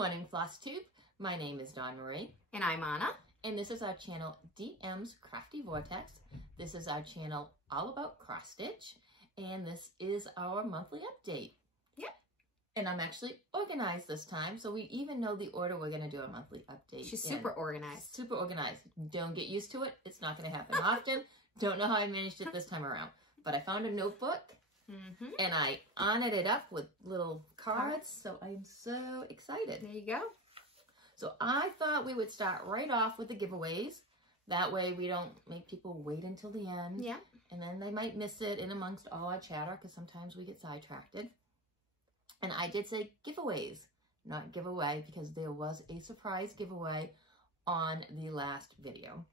morning, Flosstube. My name is Dawn Marie. And I'm Anna. And this is our channel, DM's Crafty Vortex. This is our channel all about cross stitch. And this is our monthly update. Yep. And I'm actually organized this time, so we even know the order we're going to do our monthly update. She's super organized. Super organized. Don't get used to it. It's not going to happen often. Don't know how I managed it this time around. But I found a notebook. And I honored it up with little cards, so I am so excited. There you go. So I thought we would start right off with the giveaways. That way we don't make people wait until the end. Yeah. And then they might miss it in amongst all our chatter, because sometimes we get sidetracked. And I did say giveaways, not giveaway, because there was a surprise giveaway on the last video.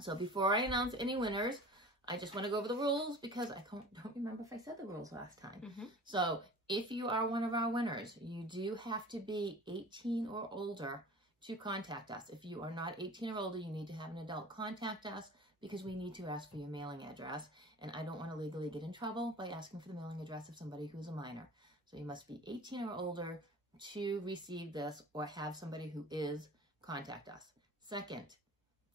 So before I announce any winners, I just want to go over the rules because I don't remember if I said the rules last time. So if you are one of our winners, you do have to be 18 or older to contact us. If you are not 18 or older, you need to have an adult contact us because we need to ask for your mailing address. And I don't want to legally get in trouble by asking for the mailing address of somebody who is a minor. So you must be 18 or older to receive this or have somebody who is contact us. Second,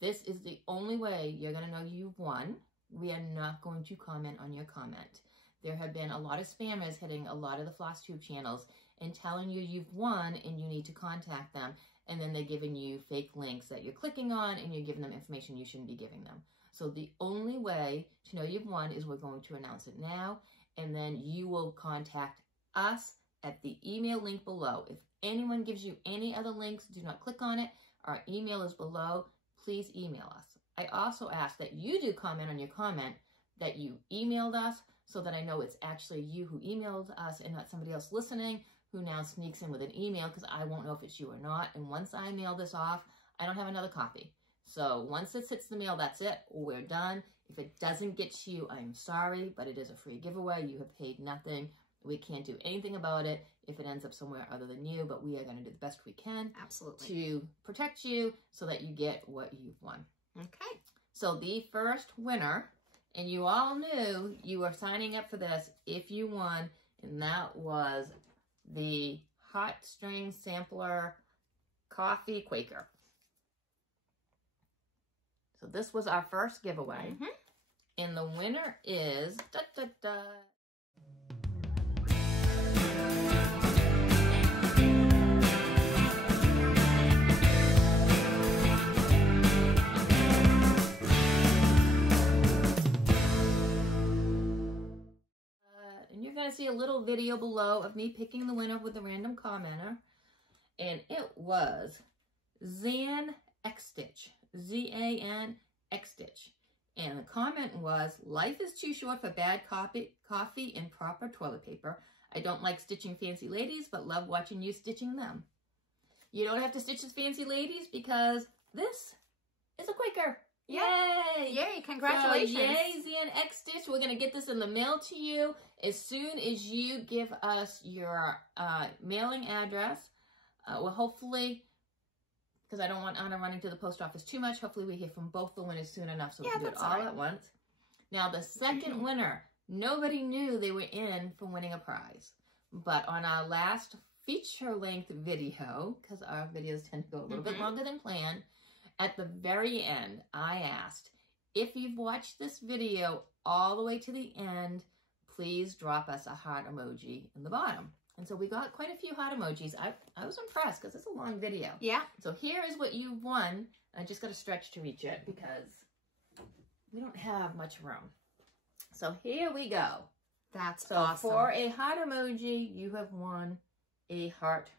this is the only way you're going to know you've won. We are not going to comment on your comment. There have been a lot of spammers hitting a lot of the Flosstube channels and telling you you've won and you need to contact them. And then they're giving you fake links that you're clicking on and you're giving them information you shouldn't be giving them. So the only way to know you've won is we're going to announce it now. And then you will contact us at the email link below. If anyone gives you any other links, do not click on it. Our email is below. Please email us. I also ask that you do comment on your comment that you emailed us so that I know it's actually you who emailed us and not somebody else listening who now sneaks in with an email because I won't know if it's you or not. And once I mail this off, I don't have another copy. So once this hits the mail, that's it. We're done. If it doesn't get to you, I'm sorry, but it is a free giveaway. You have paid nothing. We can't do anything about it if it ends up somewhere other than you, but we are going to do the best we can. Absolutely. To protect you so that you get what you've won. Okay. So the first winner, and you all knew you were signing up for this if you won, and that was the Hot String Sampler Coffee Quaker. So this was our first giveaway. And the winner is... And you're going to see a little video below of me picking the winner with a random commenter. And it was Zan X Stitch. Z-A-N X Stitch. And the comment was, life is too short for bad coffee and proper toilet paper. I don't like stitching fancy ladies, but love watching you stitching them. You don't have to stitch as fancy ladies because this is a Quaker. Yay! Yay, congratulations. So, yay, Zan X Stitch. We're going to get this in the mail to you as soon as you give us your mailing address. Well, hopefully, because I don't want Anna running to the post office too much, hopefully we hear from both the winners soon enough so we can do it all at once. Now, the second winner, nobody knew they were in for winning a prize. But on our last feature-length video, because our videos tend to go a little bit longer than planned, at the very end, I asked, if you've watched this video all the way to the end, please drop us a heart emoji in the bottom. And so we got quite a few heart emojis. I was impressed because it's a long video. Yeah. So here is what you won. I just got to stretch to reach it because we don't have much room. So here we go. That's awesome. For a heart emoji, you have won a heart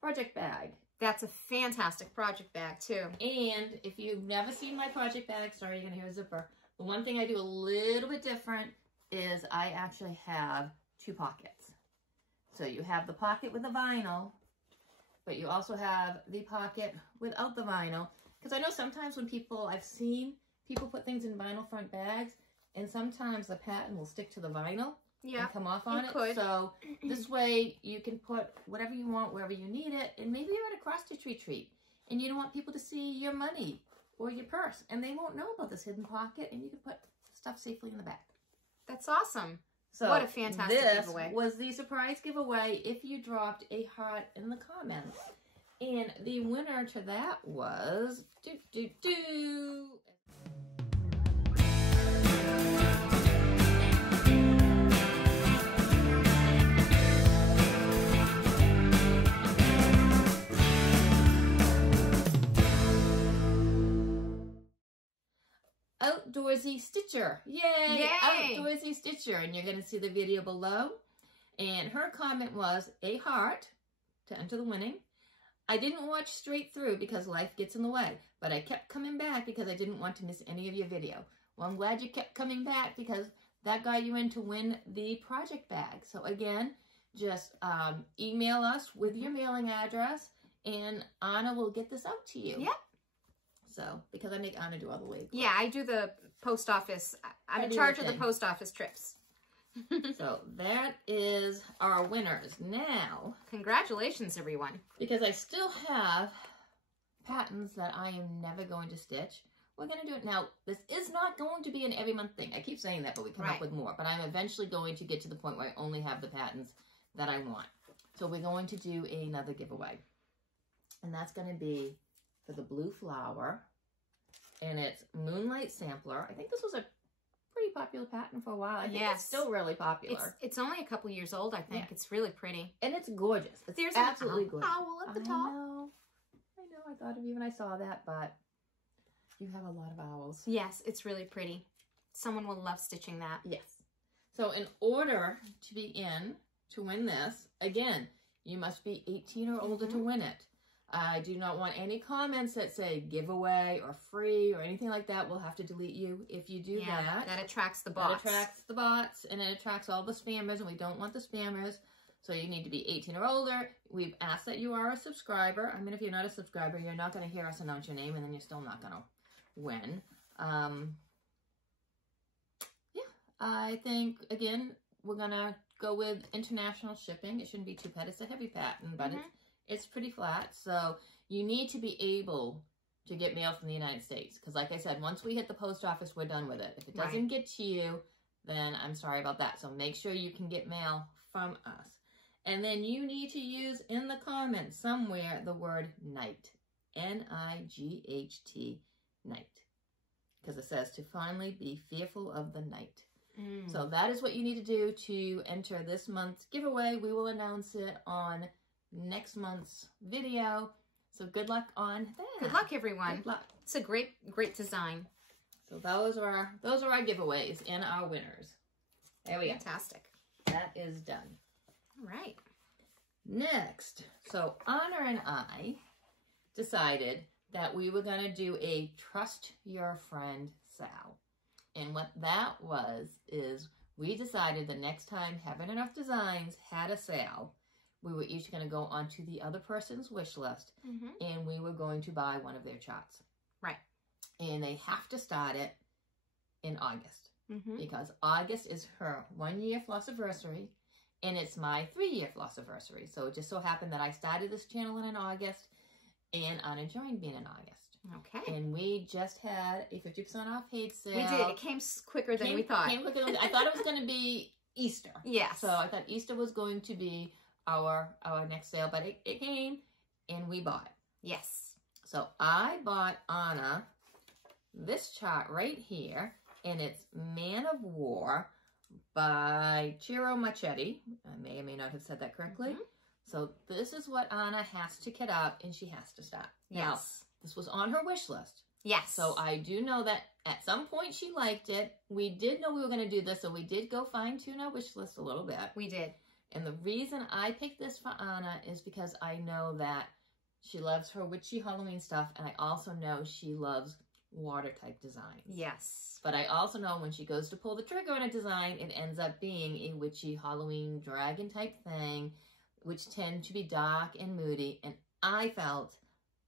project bag. That's a fantastic project bag, too. And if you've never seen my project bag, sorry, you're going to hear a zipper. The one thing I do a little bit different is I actually have two pockets. So you have the pocket with the vinyl, but you also have the pocket without the vinyl. Because I know sometimes when I've seen people put things in vinyl front bags, and sometimes the pattern will stick to the vinyl. And come off on it. Could. So this way you can put whatever you want wherever you need it. And maybe you're at a cross stitch retreat and you don't want people to see your money or your purse and they won't know about this hidden pocket and you can put stuff safely in the back. That's awesome. So what a fantastic giveaway. This was the surprise giveaway if you dropped a heart in the comments. And the winner to that was Outdoorsy Stitcher. Yay! Yay! Outdoorsy Stitcher. And you're going to see the video below. And her comment was a heart to enter the winning. I didn't watch straight through because life gets in the way, but I kept coming back because I didn't want to miss any of your video. Well, I'm glad you kept coming back because that got you in to win the project bag. So again, just email us with your mailing address and Anna will get this out to you. Yep. So, because I make Anna do all the labor. Yeah, I do the post office. I'm in charge of the post office trips. So that is our winners. Now, congratulations, everyone. Because I still have patterns that I am never going to stitch, we're going to do it now. This is not going to be an every month thing. I keep saying that, but we come up with more. But I'm eventually going to get to the point where I only have the patterns that I want. So we're going to do another giveaway. And that's going to be for the blue flower. And it's Moonlight Sampler. I think this was a pretty popular pattern for a while. I think it's still really popular. It's only a couple years old, I think. Yeah. It's really pretty. And it's gorgeous. It's absolutely gorgeous. Owl at the top. I know. I thought of you when I saw that, but you have a lot of owls. Yes, it's really pretty. Someone will love stitching that. Yes. So in order to be in to win this, again, you must be 18 or older to win it. I do not want any comments that say giveaway or free or anything like that. We'll have to delete you if you do that. That attracts the bots. That attracts the bots, and it attracts all the spammers, and we don't want the spammers. So you need to be 18 or older. We've asked that you are a subscriber. I mean, if you're not a subscriber, you're not going to hear us announce your name, and then you're still not going to win. Yeah, I think, again, we're going to go with international shipping. It shouldn't be too bad. It's a heavy pattern, but it's pretty flat. So you need to be able to get mail from the United States. Because like I said, once we hit the post office, we're done with it. If it doesn't get to you, then I'm sorry about that. So make sure you can get mail from us. And then you need to use in the comments somewhere the word night. N-I-G-H-T, night. Because it says to finally be fearful of the night. So that is what you need to do to enter this month's giveaway. We will announce it on next month's video. So good luck on that. Good luck, everyone. Good luck. It's a great design. So those are our giveaways and our winners. There we go. Fantastic. That is done. All right. Next, so Anna and I decided that we were going to do a Trust Your Friend Sal. And what that was is we decided the next time Heaven Enough Designs had a sale, we were each going to go onto the other person's wish list and we were going to buy one of their charts. Right. And they have to start it in August because August is her 1-year Flosstiversary and it's my 3-year Flosstiversary. So it just so happened that I started this channel in August and Anna joined me in August. Okay. And we just had a 50% off paid sale. We did. It came quicker than we thought. I thought it was going to be Easter. Yes. So I thought Easter was going to be our next sale, but it came and we bought. Yes. So I bought Anna this chart right here, and it's Man of War by Ciro Marchetti. I may or may not have said that correctly. So this is what Anna has to get up and she has to start. Yes. Now, this was on her wish list. Yes. So I do know that at some point she liked it. We did know we were going to do this, so we did go fine-tune our wish list a little bit. We did. And the reason I picked this for Anna is because I know that she loves her witchy Halloween stuff, and I also know she loves water-type designs. Yes. But I also know when she goes to pull the trigger on a design, it ends up being a witchy Halloween dragon-type thing, which tend to be dark and moody, and I felt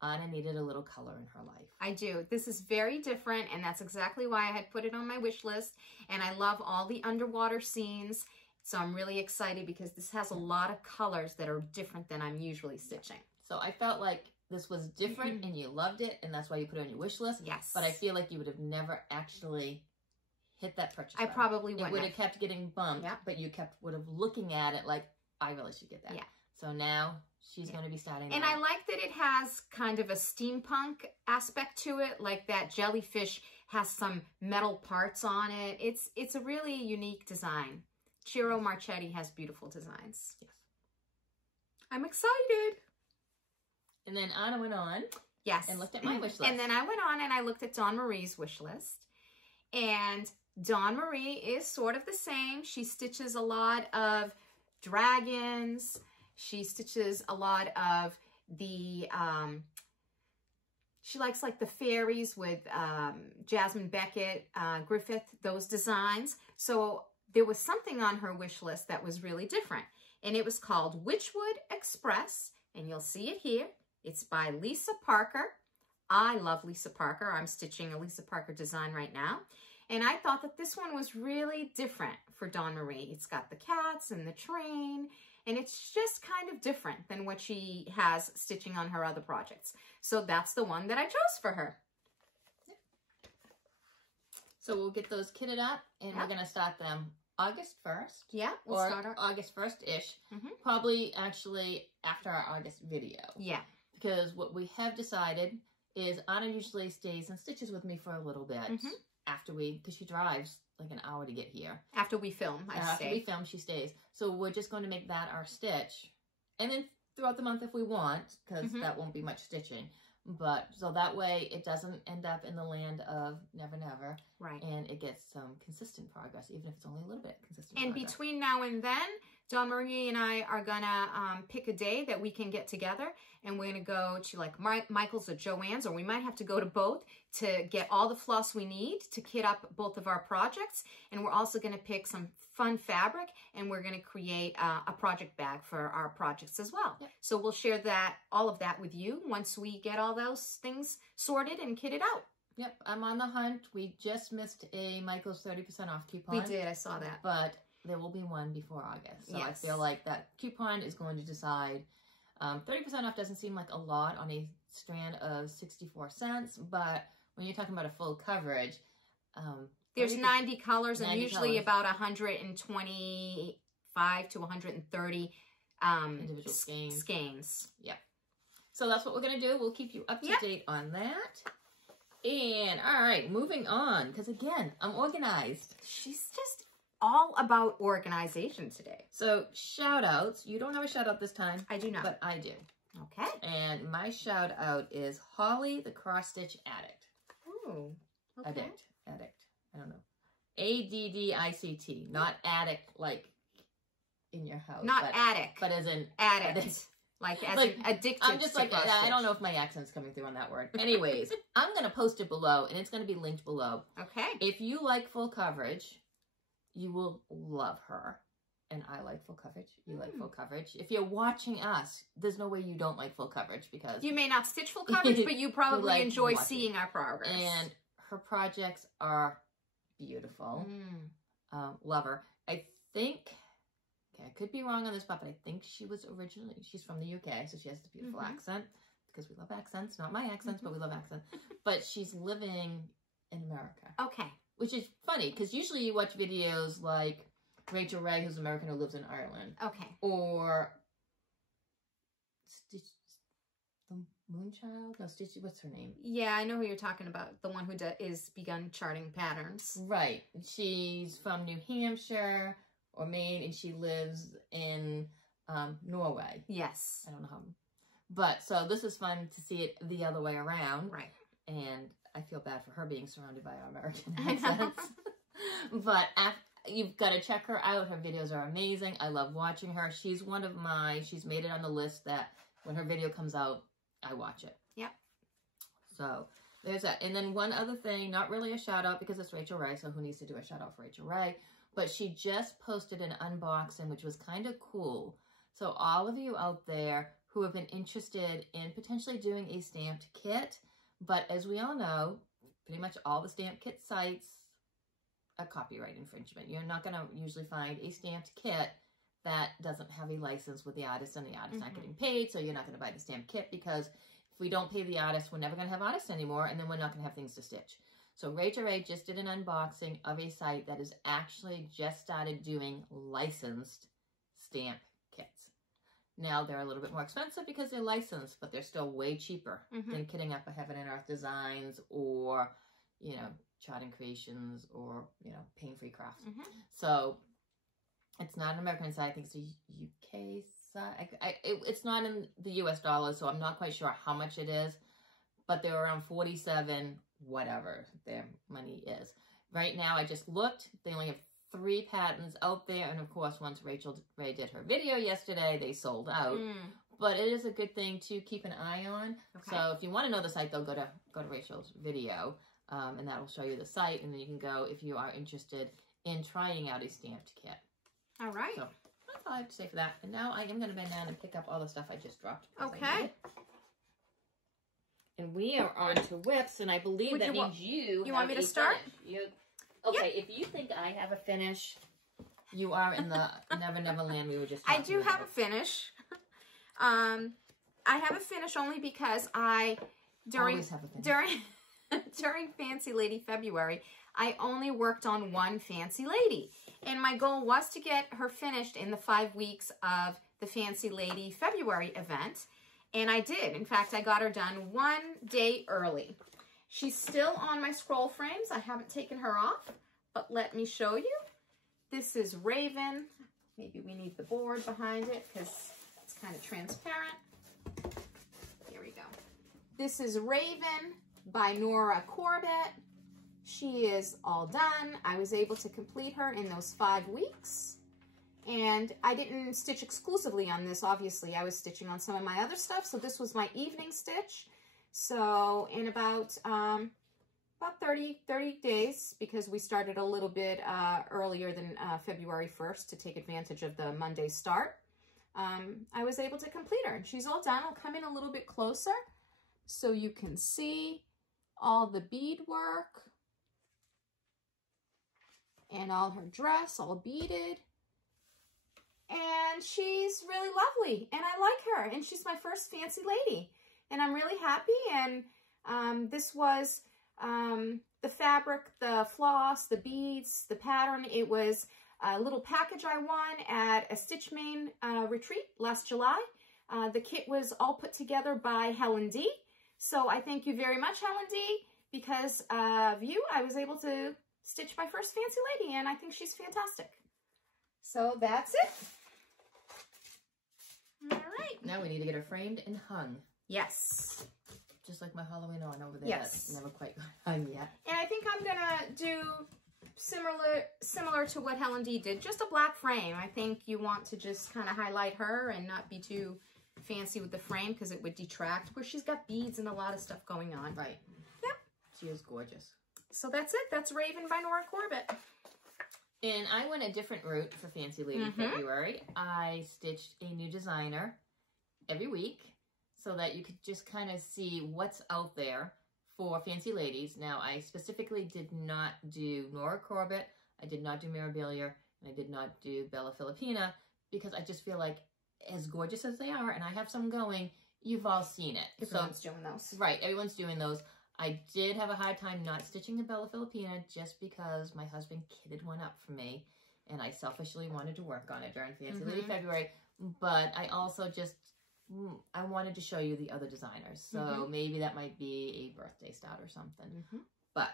Anna needed a little color in her life. I do. This is very different, and that's exactly why I had put it on my wish list, and I love all the underwater scenes, so I'm really excited because this has a lot of colors that are different than I'm usually stitching. So I felt like this was different, and you loved it, and that's why you put it on your wish list. Yes. But I feel like you would have never actually hit that purchase button. I probably wouldn't. It would have kept getting bumped, but you would have looking at it like, I really should get that. Yeah. So now she's going to be starting. And I like that it has kind of a steampunk aspect to it, like that jellyfish has some metal parts on it. It's a really unique design. Ciro Marchetti has beautiful designs. Yes. I'm excited. And then Anna went on. Yes. And looked at my wish list. And then I went on and I looked at Dawn Marie's wish list. And Dawn Marie is sort of the same. She stitches a lot of dragons. She stitches a lot of the, she likes like the fairies with Jasmine Beckett, Griffith, those designs. So there was something on her wish list that was really different. And it was called Witchwood Express. And you'll see it here. It's by Lisa Parker. I love Lisa Parker. I'm stitching a Lisa Parker design right now. And I thought that this one was really different for Dawn Marie. It's got the cats and the train, and it's just kind of different than what she has stitching on her other projects. So that's the one that I chose for her. So we'll get those kitted up, and we're going to start them August 1st. Yeah, we'll or start our... August 1st-ish. Probably actually after our August video. Yeah. Because what we have decided is Anna usually stays and stitches with me for a little bit after because she drives like an hour to get here. After we film, After we film, she stays. So we're just going to make that our stitch. And then throughout the month if we want, because that won't be much stitching. But so that way it doesn't end up in the land of never, never. Right. And it gets some consistent progress, even if it's only a little bit consistent progress. And between now and then, Dawn Marie and I are going to pick a day that we can get together. And we're going to go to like Michael's or Joann's, or we might have to go to both to get all the floss we need to kit up both of our projects. And we're also going to pick some fun fabric, and we're going to create a project bag for our projects as well. Yep. So we'll share all of that with you once we get all those things sorted and kitted out. Yep, I'm on the hunt. We just missed a Michael's 30% off coupon. We did, I saw that. But there will be one before August. So yes. I feel like that coupon is going to decide. 30% off doesn't seem like a lot on a strand of 64 cents, but when you're talking about a full coverage, there's 90 colors and usually about 125 to 130 individual skeins. Yeah. So that's what we're going to do. We'll keep you up to date on that. And all right, moving on, because again, I'm organized. She's just all about organization today. So shout outs. You don't have a shout out this time. I do not. But I do. Okay. And my shout out is Holly the Cross Stitch Addict. Oh. Okay. Addict. I don't know. ADDICT. Not addict like in your house. Not addict. But as in addict. Like as in addicted. I'm just like, I don't know if my accent's coming through on that word. Anyways, I'm going to post it below, and it's going to be linked below. Okay. If you like full coverage, you will love her. And I like full coverage. You like full coverage. If you're watching us, there's no way you don't like full coverage, because you may not stitch full coverage, but you probably enjoy seeing our progress. And her projects are beautiful. Love her. I think, okay, I could be wrong on this, but I think she's from the UK, so she has this beautiful accent, because we love accents. Not my accents, but we love accents. But she's living in America. Okay. Which is funny, because usually you watch videos like Rachel Ray, who's American, who lives in Ireland. Okay. Or Stitch, the Moonchild? No, Stitch, what's her name? Yeah, I know who you're talking about. The one who is begun charting patterns. Right. She's from New Hampshire or Maine, and she lives in Norway. Yes. I don't know how. But, so this is fun to see it the other way around. Right. And I feel bad for her being surrounded by American accents. But you've got to check her out. Her videos are amazing. I love watching her. She's one of she's made it on the list that when her video comes out, I watch it. Yep. So there's that. And then one other thing, not really a shout out because it's Rachel Ray, so who needs to do a shout out for Rachel Ray? But she just posted an unboxing, which was kind of cool. So all of you out there who have been interested in potentially doing a stamped kit, but as we all know, pretty much all the stamp kit sites are copyright infringement. You're not going to usually find a stamped kit that doesn't have a license with the artist, and the artist not getting paid, so you're not going to buy the stamped kit, because if we don't pay the artist, we're never going to have artists anymore, and then we're not going to have things to stitch. So Rachel Ray just did an unboxing of a site that has actually just started doing licensed stamp kits. Now they're a little bit more expensive because they're licensed, but they're still way cheaper than Kitting Up a Heaven and Earth Designs or, you know, Charting Creations or, you know, Pain-Free Crafts. So it's not an American side. I think it's a UK side. It's not in the US dollars, so I'm not quite sure how much it is, but they're around 47, whatever their money is. Right now, I just looked. They only have 3 patterns out there, and of course, once Rachel Ray did her video yesterday, they sold out. But it is a good thing to keep an eye on. So if you want to know the site, though, go to Rachel's video, and that will show you the site, and then you can go if you are interested in trying out a stamped kit. All right. So that's all I have to say for that. And now I am going to bend down and pick up all the stuff I just dropped. Okay. And we are on to whips, and I believe that means you want me to start? Okay, if you think I have a finish, you are in the Never Never Land we were just talking about. I do have a finish. I have a finish only because during Fancy Lady February, I only worked on one Fancy Lady. And my goal was to get her finished in the 5 weeks of the Fancy Lady February event. And I did. In fact, I got her done 1 day early. She's still on my scroll frames. I haven't taken her off, but let me show you. This is Raven. Maybe we need the board behind it because it's kind of transparent. Here we go. This is Raven by Nora Corbett. She is all done. I was able to complete her in those 5 weeks. And I didn't stitch exclusively on this, obviously. I was stitching on some of my other stuff. So this was my evening stitch. So in about 30 days, because we started a little bit earlier than February 1st to take advantage of the Monday start, I was able to complete her. And she's all done. I'll come in a little bit closer so you can see all the bead work and all her dress all beaded. And she's really lovely, and I like her, and she's my first Fancy Lady, and I'm really happy. And this was the fabric, the floss, the beads, the pattern. It was a little package I won at a Stitch Main retreat last July. The kit was all put together by Helen D. So I thank you very much, Helen D. Because of you, I was able to stitch my first Fancy Lady, and I think she's fantastic. So that's it. All right. Now we need to get her framed and hung. Yes. Just like my Halloween on over there. Yes. That's never quite got hung yet. And I think I'm going to do similar to what Helen D did. Just a black frame. I think you want to just kind of highlight her and not be too fancy with the frame because it would detract. Where she's got beads and a lot of stuff going on. Right. Yep. She is gorgeous. So that's it. That's Raven by Nora Corbett. And I went a different route for Fancy Lady February. I stitched a new designer every week so that you could just kind of see what's out there for Fancy Ladies. Now, I specifically did not do Nora Corbett, I did not do Mirabilia, and I did not do Bella Filipina because I just feel like as gorgeous as they are, and I have some going, you've all seen it. Everyone's doing those. Right, everyone's doing those. I did have a hard time not stitching the Bella Filipina just because my husband kitted one up for me and I selfishly wanted to work on it during Fancy Lady February, but I also just, I wanted to show you the other designers. So maybe that might be a birthday start or something. But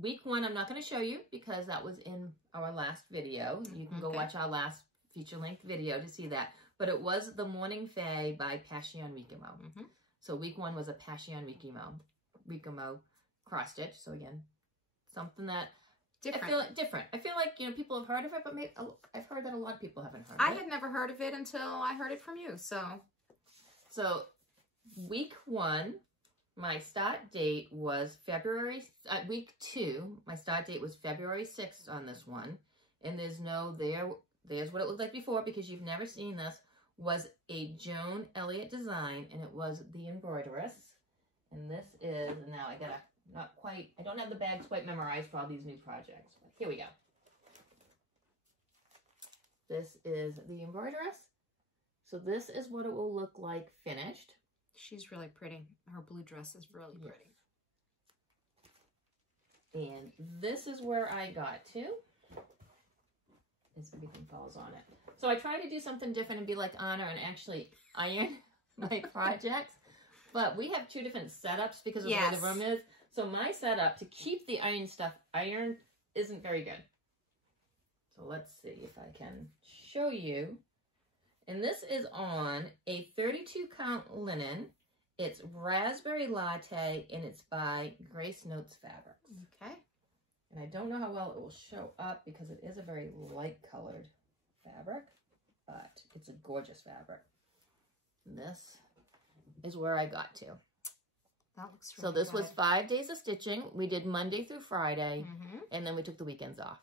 week 1, I'm not going to show you because that was in our last video. You can go watch our last feature-length video to see that. But it was the Morning Fae by Passion Wikimo. So week 1 was a Passion Wikimo cross stitch. So again, something that I feel different. I feel like, you know, people have heard of it, but maybe I've heard that a lot of people haven't heard of it. I had never heard of it until I heard it from you. So week 1, my start date was week 2, my start date was February 6th on this one. And there's what it looked like before because you've never seen this, was a Joan Elliott design, and it was the embroideress. And this is, now I don't have the bags quite memorized for all these new projects. But here we go. This is the embroideress. So this is what it will look like finished. She's really pretty. Her blue dress is really pretty. And this is where I got to. as everything falls on it. So I try to do something different and be like Anna and actually iron my projects. But we have 2 different setups because of the way the room is. So my setup to keep the iron stuff ironed isn't very good. So let's see if I can show you. And this is on a 32 count linen. It's raspberry latte and it's by Grace Notes Fabrics. Okay. And I don't know how well it will show up because it is a very light colored fabric, but it's a gorgeous fabric. And this is where I got to. That looks really So this good. was 5 days of stitching. We did Monday through Friday, and then we took the weekends off.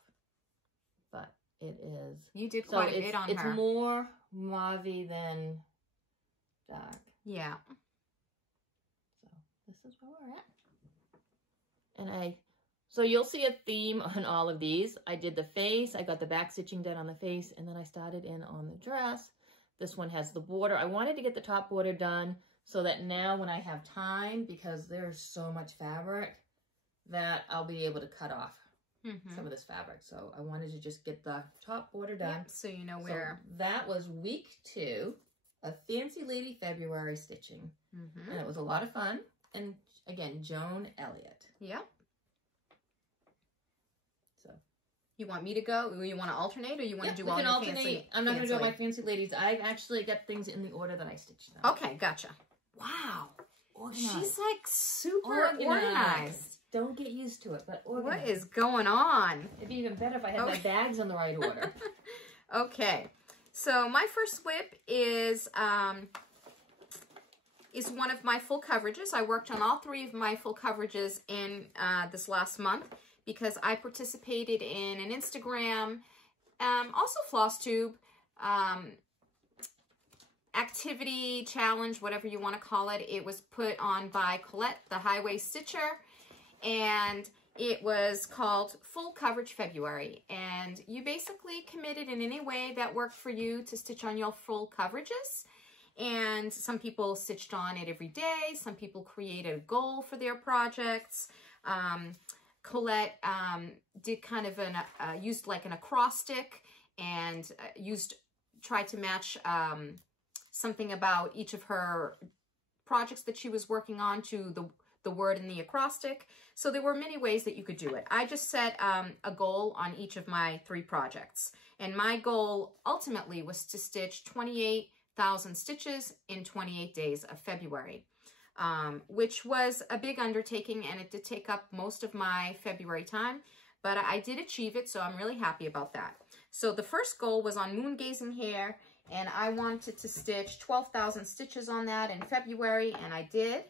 But it is... You did quite a bit on her. It's more mauve-y than dark. Yeah. So this is where we're at. And so you'll see a theme on all of these. I did the face, I got the back stitching done on the face, and then I started in on the dress. This one has the border. I wanted to get the top border done so that now when I have time, because there's so much fabric, that I'll be able to cut off some of this fabric. So I wanted to just get the top border done. Yep, so you know where. So that was week 2 of Fancy Lady February stitching. And it was a lot of fun. And again, Joan Elliott. Yep. So you want me to go? You want to alternate, or you want to do all we can your alternate. fancy? I'm not going to do all my fancy ladies. I've actually got things in the order that I stitched them. Okay, gotcha. Wow. Organized. She's like super organized. Don't get used to it, but organized. What is going on? It'd be even better if I had my bags in the right order. Okay. So my first whip is one of my full coverages. I worked on all 3 of my full coverages in this last month because I participated in an Instagram, also Flosstube, activity, challenge, whatever you want to call it. It was put on by Colette, the Highway Stitcher, and it was called Full Coverage February. And you basically committed in any way that worked for you to stitch on your full coverages. And some people stitched on it every day. Some people created a goal for their projects. Colette did kind of used like an acrostic and tried to match something about each of her projects that she was working on to the word in the acrostic. So there were many ways that you could do it. I just set a goal on each of my 3 projects. And my goal ultimately was to stitch 28,000 stitches in 28 days of February, which was a big undertaking, and it did take up most of my February time, but I did achieve it, so I'm really happy about that. So the first goal was on Moon Gazing Hair, and I wanted to stitch 12,000 stitches on that in February, and I did.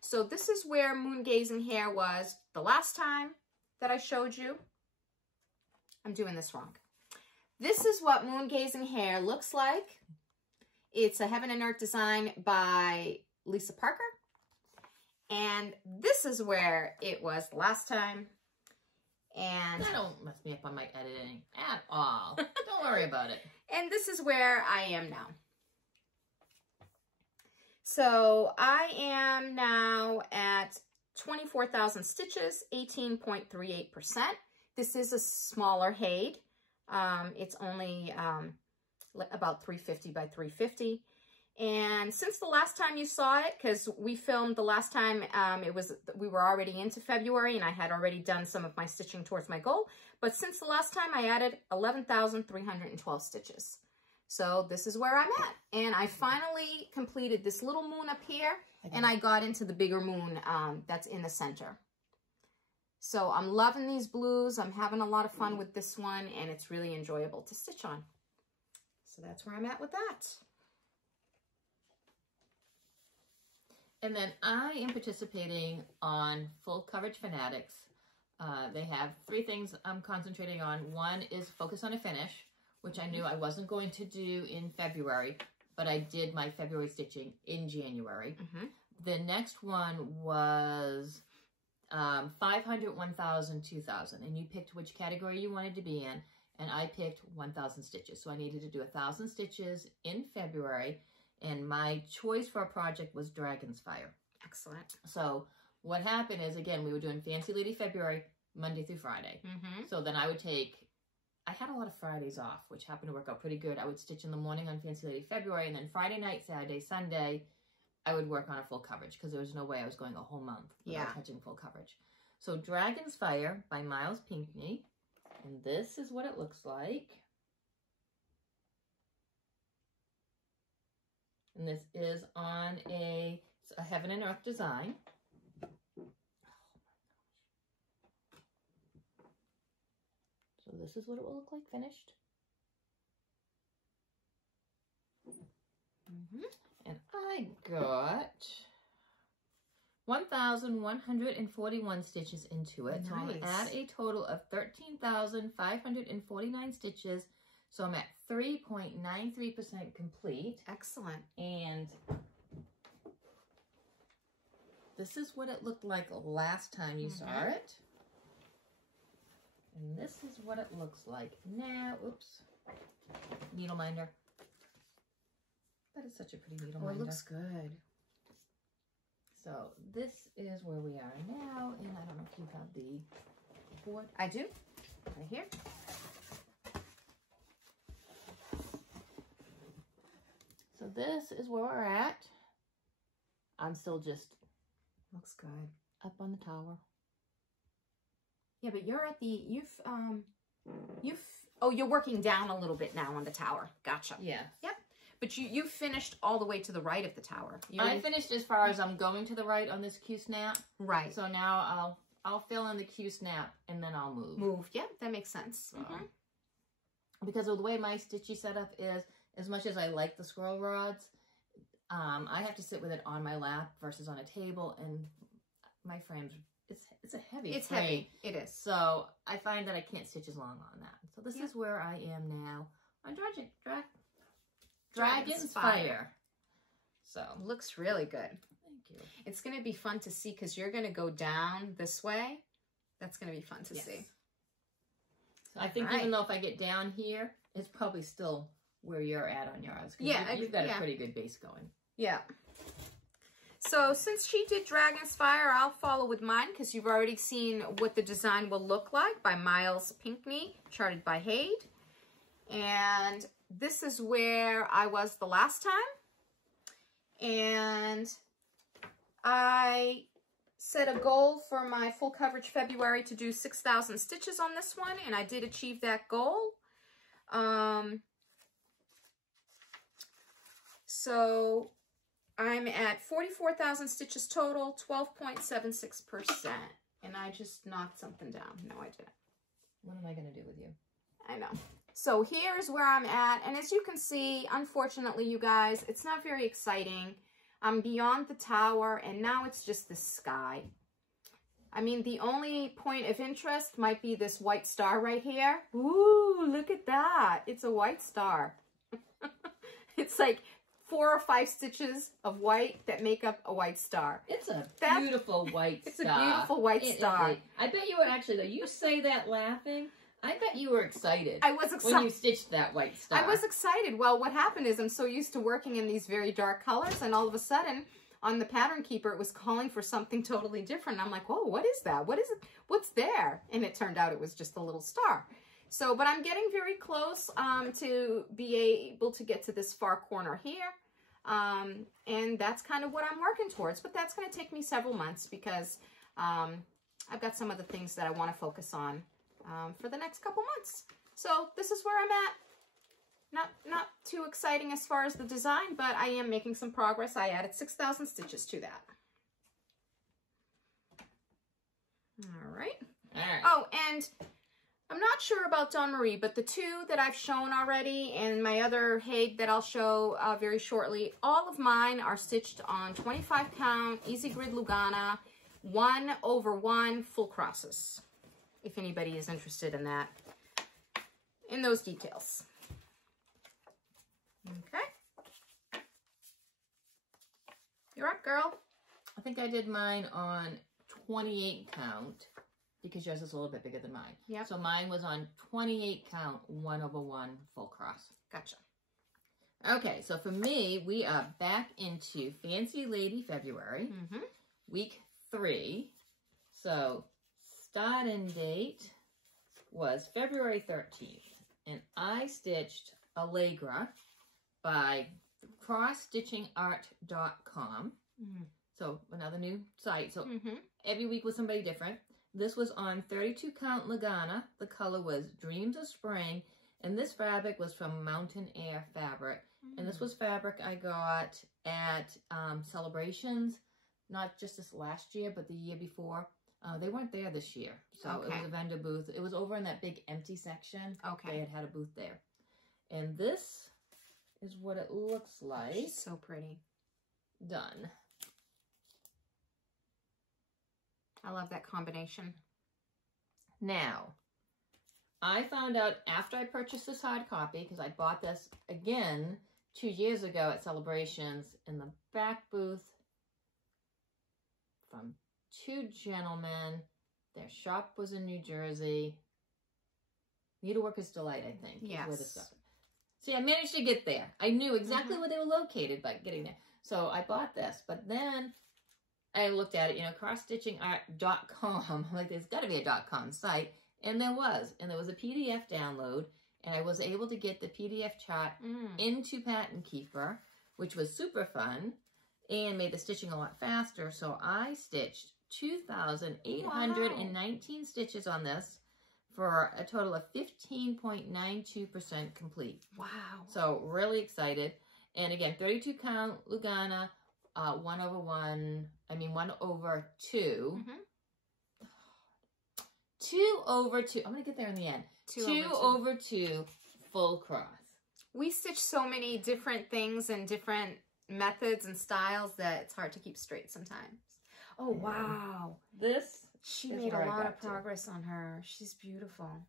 So this is where Moon Gazing Hair was the last time that I showed you. I'm doing this wrong. This is what Moon Gazing Hair looks like. It's a Heaven and Earth design by Lisa Parker. And this is where it was the last time. And that don't mess me up on my editing at all. Don't worry about it. And this is where I am now. So I am now at 24,000 stitches, 18.38%. This is a smaller Haid. It's only about 350 by 350. And since the last time you saw it, because we filmed the last time, we were already into February and I had already done some of my stitching towards my goal. But since the last time, I added 11,312 stitches. So this is where I'm at. And I finally completed this little moon up here, and I got into the bigger moon that's in the center. So I'm loving these blues. I'm having a lot of fun with this one, and it's really enjoyable to stitch on. So that's where I'm at with that. And then I am participating on Full Coverage Fanatics. They have 3 things I'm concentrating on. One is focus on a finish, which I knew I wasn't going to do in February, but I did my February stitching in January. The next one was 500, 1,000, 2,000, and you picked which category you wanted to be in, and I picked 1,000 stitches. So I needed to do 1,000 stitches in February, and my choice for a project was Dragon's Fire. Excellent. So what happened is, again, we were doing Fancy Lady February, Monday through Friday. So then I would take I had a lot of Fridays off, which happened to work out pretty good. I would stitch in the morning on Fancy Lady February, and then Friday night, Saturday, Sunday, I would work on a full coverage because there was no way I was going a whole month without touching full coverage. So Dragon's Fire by Miles Pinckney, and this is what it looks like. And this is on a Heaven and Earth design. So this is what it will look like finished. And I got 1,141 stitches into it. Nice. So I'm at a total of 13,549 stitches. So I'm at 3.93% complete. Excellent. And this is what it looked like last time you saw it. And this is what it looks like now. Oops. Needle minder. That is such a pretty needle minder. It looks good. So this is where we are now. And I don't know if you have the board. I do. Right here. So this is where we're at. I'm still just looks good up on the tower. Yeah, but you're at the oh, you're working down a little bit now on the tower. Gotcha. Yeah. Yep. But you finished all the way to the right of the tower. I finished as far as I'm going to the right on this Q snap. Right. So now I'll fill in the Q snap and then I'll move. Move. Yep, that makes sense. So, because of the way my stitchy setup is, as much as I like the scroll rods, I have to sit with it on my lap versus on a table, and my frame's it's a heavy frame. It's heavy. It is. So I find that I can't stitch as long on that. So this is where I am now on Dragon's Fire. So looks really good. Thank you. It's going to be fun to see because you're going to go down this way. That's going to be fun to see. So I think even though if I get down here, it's probably still where you're at on yours. Yeah, you've got a pretty good base going. Yeah. So since she did Dragon's Fire, I'll follow with mine because you've already seen what the design will look like by Miles Pinckney, charted by Haid. And this is where I was the last time. And I set a goal for my full coverage February to do 6,000 stitches on this one, and I did achieve that goal. So I'm at 44,000 stitches total, 12.76%. And I just knocked something down. No, I didn't. What am I going to do with you? I know. So here's where I'm at. And as you can see, unfortunately, you guys, it's not very exciting. I'm beyond the tower, and now it's just the sky. I mean, the only point of interest might be this white star right here. Ooh, look at that. It's a white star. It's like 4 or 5 stitches of white that make up a white star. It's a beautiful white star. It's a beautiful white star. I bet you were actually, though, you say that laughing. I bet you were excited. I was excited. When you stitched that white star. I was excited. Well, what happened is I'm so used to working in these very dark colors, and all of a sudden, on the pattern keeper, it was calling for something totally different. I'm like, whoa, what is that? What is it? What's there? And it turned out it was just a little star. So, but I'm getting very close to be able to get to this far corner here. And that's kind of what I'm working towards. But that's going to take me several months because I've got some other things that I want to focus on for the next couple months. So this is where I'm at. Not too exciting as far as the design, but I am making some progress. I added 6,000 stitches to that. All right. Oh, and I'm not sure about Dawn Marie, but the 2 that I've shown already and my other Haid that I'll show very shortly, all of mine are stitched on 25 count, easy grid Lugana, 1/1 full crosses, if anybody is interested in that, in those details. Okay. You're up, girl. I think I did mine on 28 count because yours is a little bit bigger than mine. Yeah. So mine was on 28 count, 1/1 full cross. Gotcha. Okay, so for me, we are back into Fancy Lady February, week 3. So start and date was February 13th. and I stitched Allegra by crosstitchingart.com. So another new site. So every week was somebody different. This was on 32 count Lagana. The color was Dreams of Spring. And this fabric was from Mountain Air Fabric. And this was fabric I got at Celebrations, not just this last year, but the year before. They weren't there this year. So it was a vendor booth. It was over in that big empty section. They had a booth there. And this is what it looks like. She's so pretty. Done. I love that combination. Now, I found out after I purchased this hard copy, because I bought this again 2 years ago at Celebrations in the back booth from two gentlemen. Their shop was in New Jersey. Needleworker's Delight, I think. Yes. Where the stuff. See, I managed to get there. I knew exactly where they were located by getting there. So I bought this, but then I looked at it, crosstitchingart.com. Like, there's got to be a .com site. And there was. And there was a PDF download. And I was able to get the PDF chart into Pattern Keeper, which was super fun and made the stitching a lot faster. So I stitched 2,819 stitches on this for a total of 15.92% complete. Wow. So really excited. And again, 32 count Lugana, 1/2. 2/2. I'm going to get there in the end. 2/2 full cross. We stitch so many different things and different methods and styles that it's hard to keep straight sometimes. Oh, wow. She made a lot of progress on her. She's beautiful.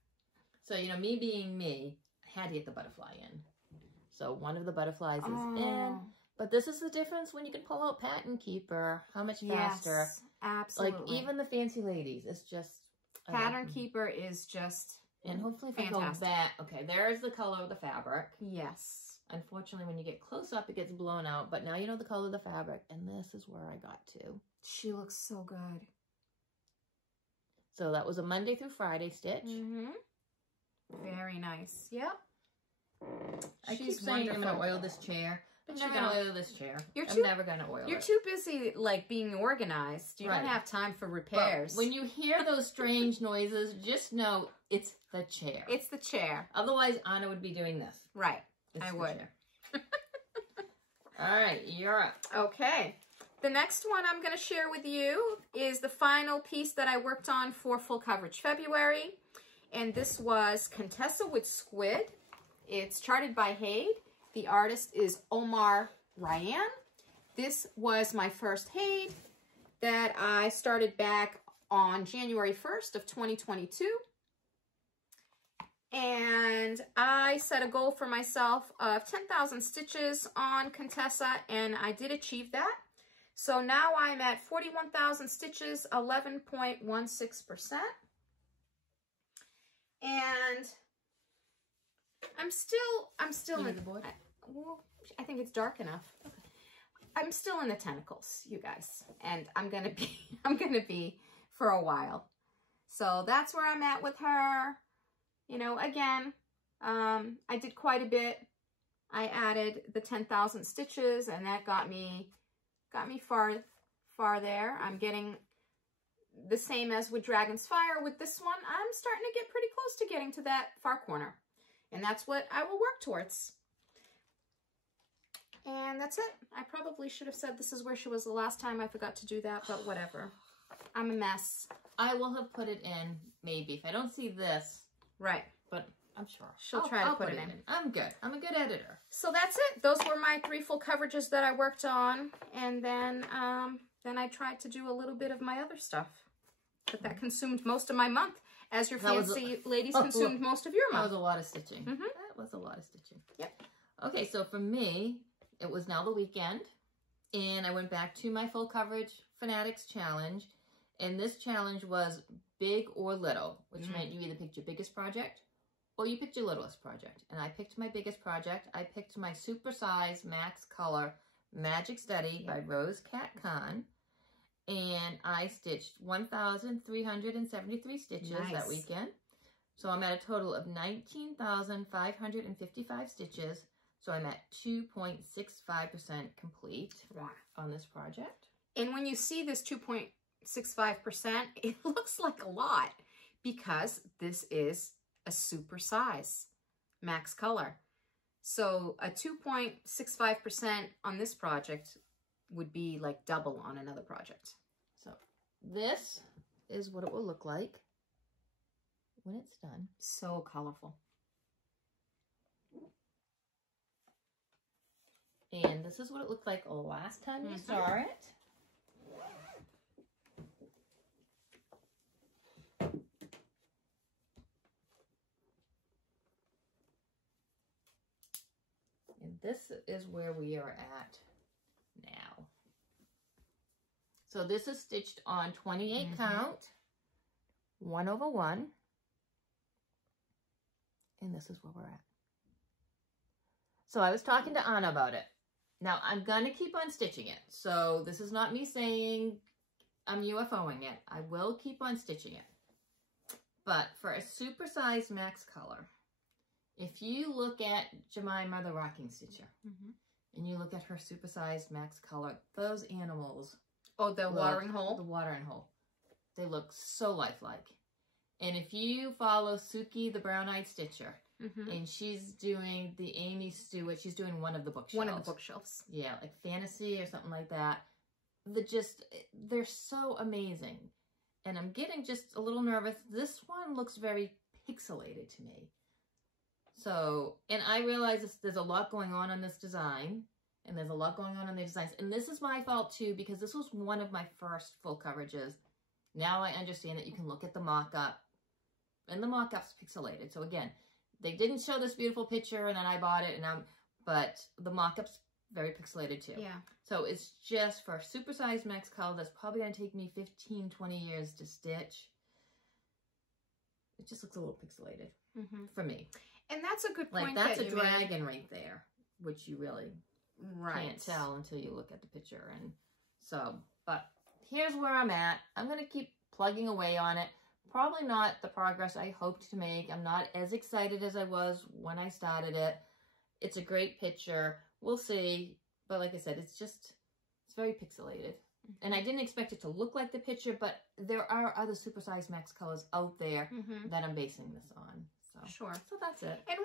So, me being me, I had to get the butterfly in. So one of the butterflies is in. But this is the difference when you can pull out Pattern Keeper. How much faster. Yes, absolutely. Like, even the fancy ladies, it's just... Pattern Keeper is just And hopefully if fantastic. I go back... Okay, there's the color of the fabric. Yes. Unfortunately, when you get close up, it gets blown out. But now you know the color of the fabric. And this is where I got to. She looks so good. So that was a Monday through Friday stitch. Very nice. Yep. I keep saying I'm going to oil this chair. I'm never going to oil this chair. I'm never going to oil it. You're too busy, like, being organized. You don't have time for repairs. But when you hear those strange noises, just know it's the chair. It's the chair. Otherwise, Anna would be doing this. Right. It's I the would. chair. All right, you're up. Okay. The next one I'm going to share with you is the final piece that I worked on for Full Coverage February. And this was Contessa with Squid. It's charted by Haid. The artist is Omar Ryan. This was my first Haid that I started back on January 1st of 2022. And I set a goal for myself of 10,000 stitches on Contessa, and I did achieve that. So now I'm at 41,000 stitches, 11.16%. And I'm still in the board. Well, I think it's dark enough. Okay. I'm still in the tentacles, you guys, and I'm gonna be for a while. So that's where I'm at with her. Again, I did quite a bit. I added the 10,000 stitches, and that got me far there. I'm getting the same as with Dragon's Fire. With this one, I'm starting to get pretty close to getting to that far corner. And that's what I will work towards. And that's it. I probably should have said this is where she was the last time. I forgot to do that, but whatever. I'm a mess. I will have put it in, maybe. If I don't see this. Right. But I'm sure. She'll try to put it in. I'm good. I'm a good editor. So that's it. Those were my 3 full coverages that I worked on. And then I tried to do a little bit of my other stuff. But that consumed most of my month. As your fancy ladies consumed most of your month. That was a lot of stitching. That was a lot of stitching. Yep. Okay, so for me, it was now the weekend. And I went back to my Full Coverage Fanatics Challenge. And this challenge was big or little, which meant you either picked your biggest project or you picked your littlest project. And I picked my biggest project. I picked my Super Size Max Color Magic Study by Rose Cat Khan. And I stitched 1,373 stitches that weekend. So I'm at a total of 19,555 stitches. So I'm at 2.65% complete on this project. And when you see this 2.65%, it looks like a lot because this is a super size max color. So a 2.65% on this project would be like double on another project. So this is what it will look like when it's done. So colorful. And this is what it looked like last time you saw it. And this is where we are at now. So this is stitched on 28 count, 1/1. And this is where we're at. So I was talking to Anna about it. Now I'm going to keep on stitching it. So this is not me saying I'm UFOing it. I will keep on stitching it. But for a supersized max color, if you look at Jemima the Rocking Stitcher, and you look at her supersized max color, those animals. Oh, the watering hole? The watering hole. They look so lifelike. And if you follow Suki the Brown-Eyed Stitcher, and she's doing the Amy Stewart, she's doing one of the bookshelves. One of the bookshelves. Yeah, like fantasy or something like that. They're so amazing. And I'm getting just a little nervous. This one looks very pixelated to me. So, and I realize there's a lot going on this design. And there's a lot going on in the designs. And this is my fault too, because this was one of my first full coverages. Now I understand that you can look at the mock-up. And the mock-up's pixelated. So again, they didn't show this beautiful picture and then I bought it. But the mock-up's very pixelated too. Yeah. So it's just for supersized max color. That's probably going to take me 15, 20 years to stitch. It just looks a little pixelated for me. And that's a good point. Like that's a dragon right there, which you really right. can't tell until you look at the picture. And so, but here's where I'm at. I'm going to keep plugging away on it. Probably not the progress I hoped to make. I'm not as excited as I was when I started it. It's a great picture. We'll see. But like I said, it's very pixelated. And I didn't expect it to look like the picture, but there are other supersized max colors out there that I'm basing this on. So, sure. So that's it. And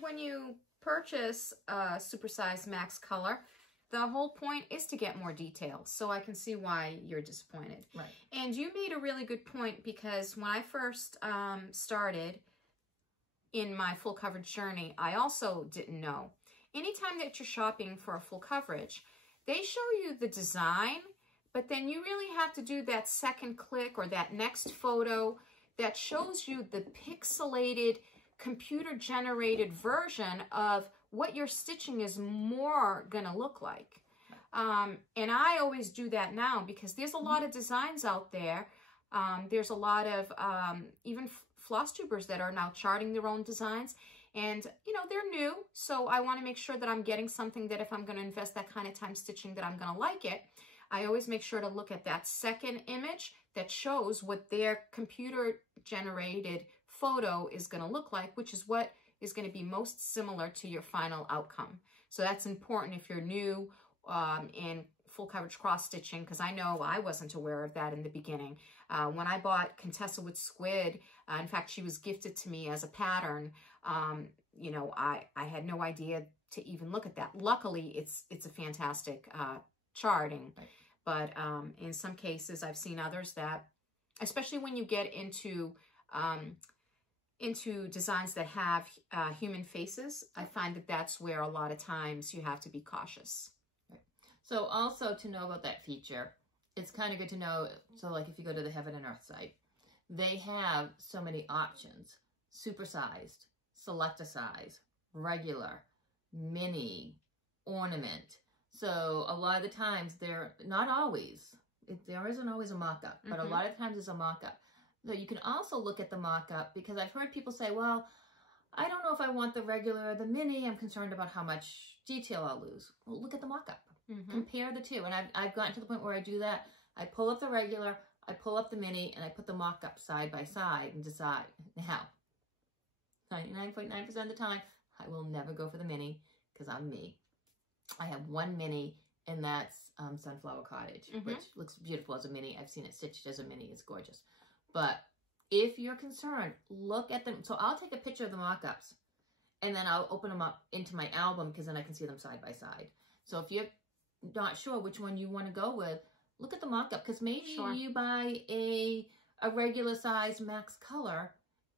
when you purchase a supersized max color, the whole point is to get more details. So I can see why you're disappointed. Right. And you made a really good point, because when I first started in my full coverage journey, I also didn't know. Anytime that you're shopping for a full coverage, they show you the design, but then you really have to do that second click or that next photo that shows you the pixelated, computer-generated version of what your stitching is more gonna look like. And I always do that now because there's a lot of designs out there. There's a lot of even Flosstubers that are now charting their own designs. And, you know, they're new, so I want to make sure that I'm getting something that if I'm going to invest that kind of time stitching that I'm going to like it. I always make sure to look at that second image that shows what their computer-generated photo is going to look like, which is what is going to be most similar to your final outcome. So that's important if you're new in full coverage cross-stitching, because I know I wasn't aware of that in the beginning. When I bought Contessa with Squid, in fact, she was gifted to me as a pattern. You know, I had no idea to even look at that. Luckily, it's a fantastic charting. Right. But in some cases, I've seen others that, especially when you get into designs that have human faces, I find that that's where a lot of times you have to be cautious. Right. So also to know about that feature, it's kind of good to know, so like if you go to the Heaven and Earth site, they have so many options: supersized, select a size, regular, mini, ornament. So a lot of the times they're not always, there isn't always a mock-up, but a lot of times it's a mock-up. So you can also look at the mock-up, because I've heard people say, well, I don't know if I want the regular or the mini. I'm concerned about how much detail I'll lose. Well, look at the mock-up. Compare the two. And I've gotten to the point where I do that. I pull up the regular, I pull up the mini and I put the mock-up side by side and decide. Now, 99.9% of the time, I will never go for the mini because I'm me. I have one mini, and that's Sunflower Cottage, which looks beautiful as a mini. I've seen it stitched as a mini. It's gorgeous. But if you're concerned, look at them. So I'll take a picture of the mock-ups, and then I'll open them up into my album because then I can see them side by side. So if you're not sure which one you want to go with, look at the mock-up, because maybe you buy a regular size max color,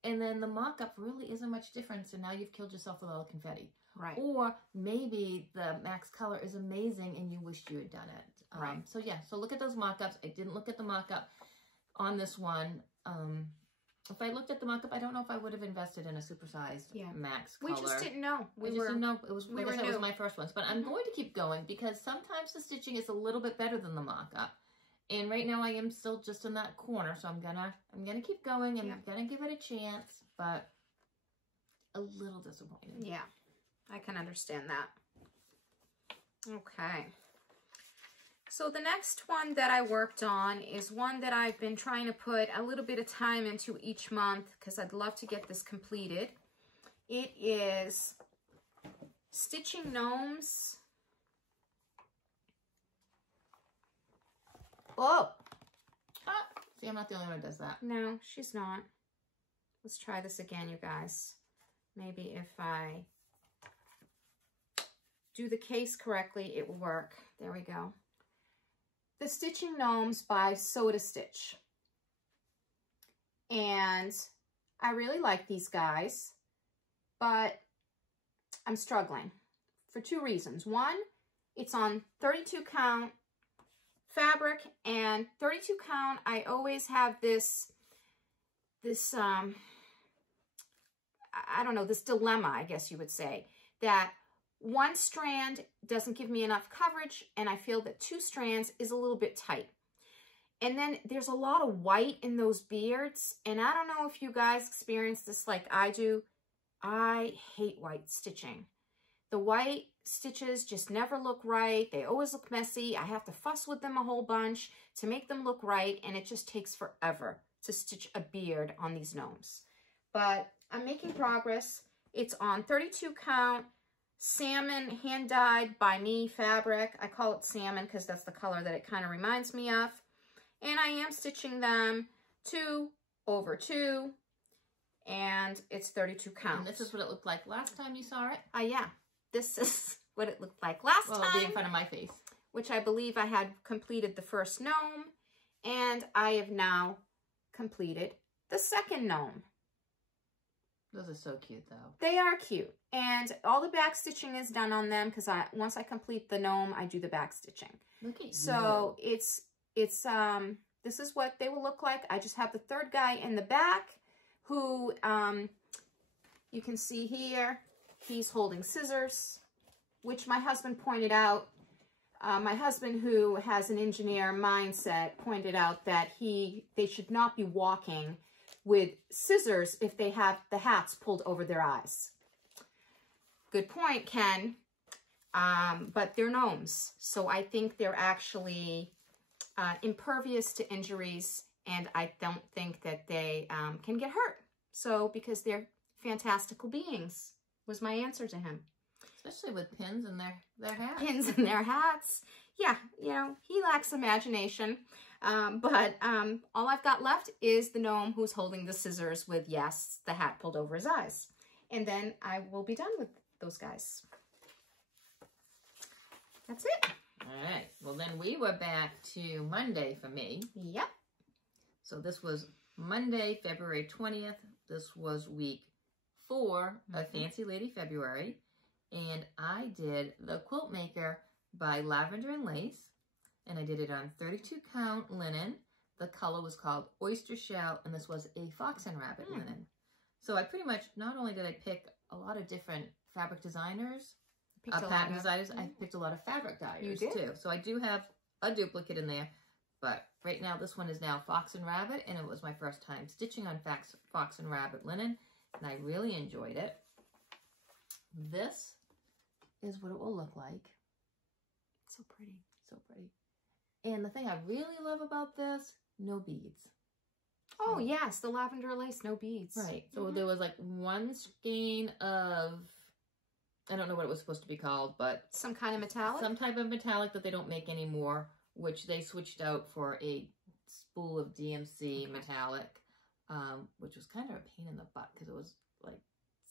and then the mock-up really isn't much difference, and now you've killed yourself with all the confetti. Right. Or maybe the max color is amazing and you wished you had done it. Right. So yeah, so look at those mock-ups. I didn't look at the mock-up on this one. If I looked at the mock-up, I don't know if I would have invested in a supersized max color. We just didn't know. We just didn't know. It was, like I said, it was my first ones. But I'm going to keep going because sometimes the stitching is a little bit better than the mock-up. And right now I am still just in that corner, so I'm gonna keep going. I'm gonna give it a chance, but a little disappointed. Yeah, I can understand that. Okay. So the next one that I worked on is one that I've been trying to put a little bit of time into each month because I'd love to get this completed. It is Stitching Gnomes. Oh! See, I'm not the only one who does that. No, she's not. Let's try this again, you guys. Maybe if I do the case correctly, it will work. There we go. The Stitching Gnomes by Soda Stitch. And I really like these guys, but I'm struggling for two reasons. One, it's on 32 count fabric, and 32 count, I always have this I don't know, this dilemma, I guess you would say, that one strand doesn't give me enough coverage, and I feel that two strands is a little bit tight. And then there's a lot of white in those beards, and I don't know if you guys experience this like I do. I hate white stitching. The white stitches just never look right. They always look messy. I have to fuss with them a whole bunch to make them look right, and it just takes forever to stitch a beard on these gnomes. But I'm making progress. It's on 32 count salmon hand-dyed by me fabric. I call it salmon because that's the color that it kind of reminds me of. And I am stitching them 2 over 2, and it's 32 count. And this is what it looked like last time you saw it? Yeah. This is what it looked like last time. It'll be in front of my face. Which I believe I had completed the first gnome, and I have now completed the second gnome. Those are so cute, though. They are cute. And all the back stitching is done on them because once I complete the gnome, I do the back stitching. Look at so you. This is what they will look like. I just have the third guy in the back who you can see here. He's holding scissors, which my husband pointed out. My husband, who has an engineer mindset, pointed out that they should not be walking with scissors if they have the hats pulled over their eyes. Good point, Ken. But they're gnomes, so I think they're actually impervious to injuries, and I don't think that they can get hurt. So, because they're fantastical beings, was my answer to him. Especially with pins in their hats. Pins in their hats. Yeah, you know, he lacks imagination. But all I've got left is the gnome who's holding the scissors with, yes, the hat pulled over his eyes. And then I will be done with those guys. That's it. All right. Well, then we were back to Monday for me. Yep. So this was Monday, February 20th. This was week 4 of Fancy Lady February. And I did the Quilt Maker by Lavender and Lace. And I did it on 32 count linen. The color was called Oyster Shell, and this was a Fox and Rabbit linen. So I pretty much, not only did I pick a lot of different fabric designers, pattern designers, I picked a lot of fabric dyers too. So I do have a duplicate in there, but right now this one is now Fox and Rabbit, and it was my first time stitching on Fox and Rabbit linen, and I really enjoyed it. This is what it will look like. So pretty. So pretty. And the thing I really love about this no beads. Oh, yes, the lavender lace, no beads. Right. So there was like one skein of, I don't know what it was supposed to be called, but some kind of metallic? Some type of metallic that they don't make anymore, which they switched out for a spool of DMC metallic, which was kind of a pain in the butt because it was like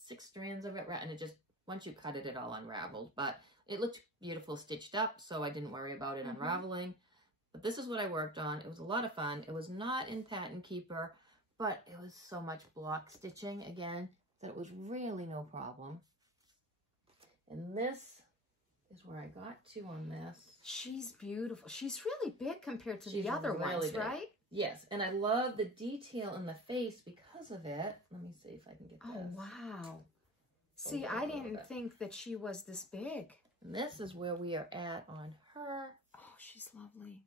6 strands of it, and it just, once you cut it, it all unraveled. But it looked beautiful stitched up, so I didn't worry about it unraveling. But this is what I worked on. It was a lot of fun. It was not in Pattern Keeper, but it was so much block stitching again that it was really no problem. And this is where I got to on this. She's beautiful. She's really big compared to the other ones, big. right? Yes, and I love the detail in the face because of it. Let me see if I can get this. Oh, wow. See, I didn't think that she was this big. And this is where we are at on her. Oh, she's lovely.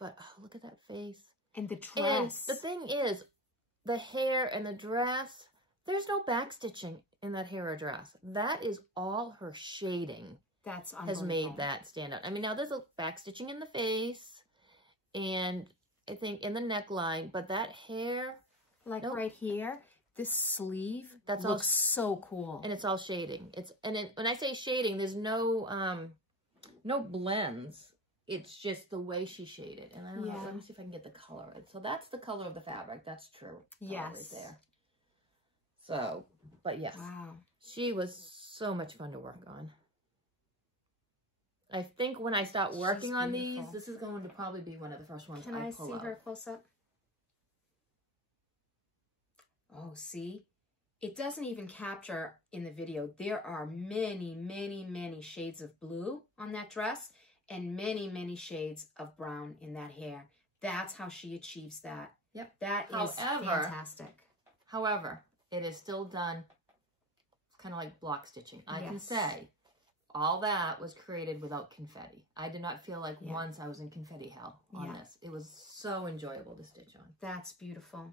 But oh, look at that face. And the dress. And the thing is, the hair and the dress, there's no back stitching in that hair or dress. That is all her shading. That's has made that stand out. I mean, now there's a back stitching in the face and I think in the neckline, but that hair, like right here, this sleeve, that looks so cool. And it's all shading. When I say shading, there's no no blends. It's just the way she shaded. And I don't know, let me see if I can get the color. So that's the color of the fabric. That's true. Yes. Right there. So, but yes. Wow. She was so much fun to work on. I think when I start working on these, this is going to probably be one of the first ones I pull out. Can I see her close up? Oh, see? It doesn't even capture in the video. There are many, many, many shades of blue on that dress and many, many shades of brown in that hair. That's how she achieves that. Yep. That is fantastic. However, it is still done, it's kind of like block stitching. I can say all that was created without confetti. I did not feel like once I was in confetti hell on this. It was so enjoyable to stitch on. That's beautiful.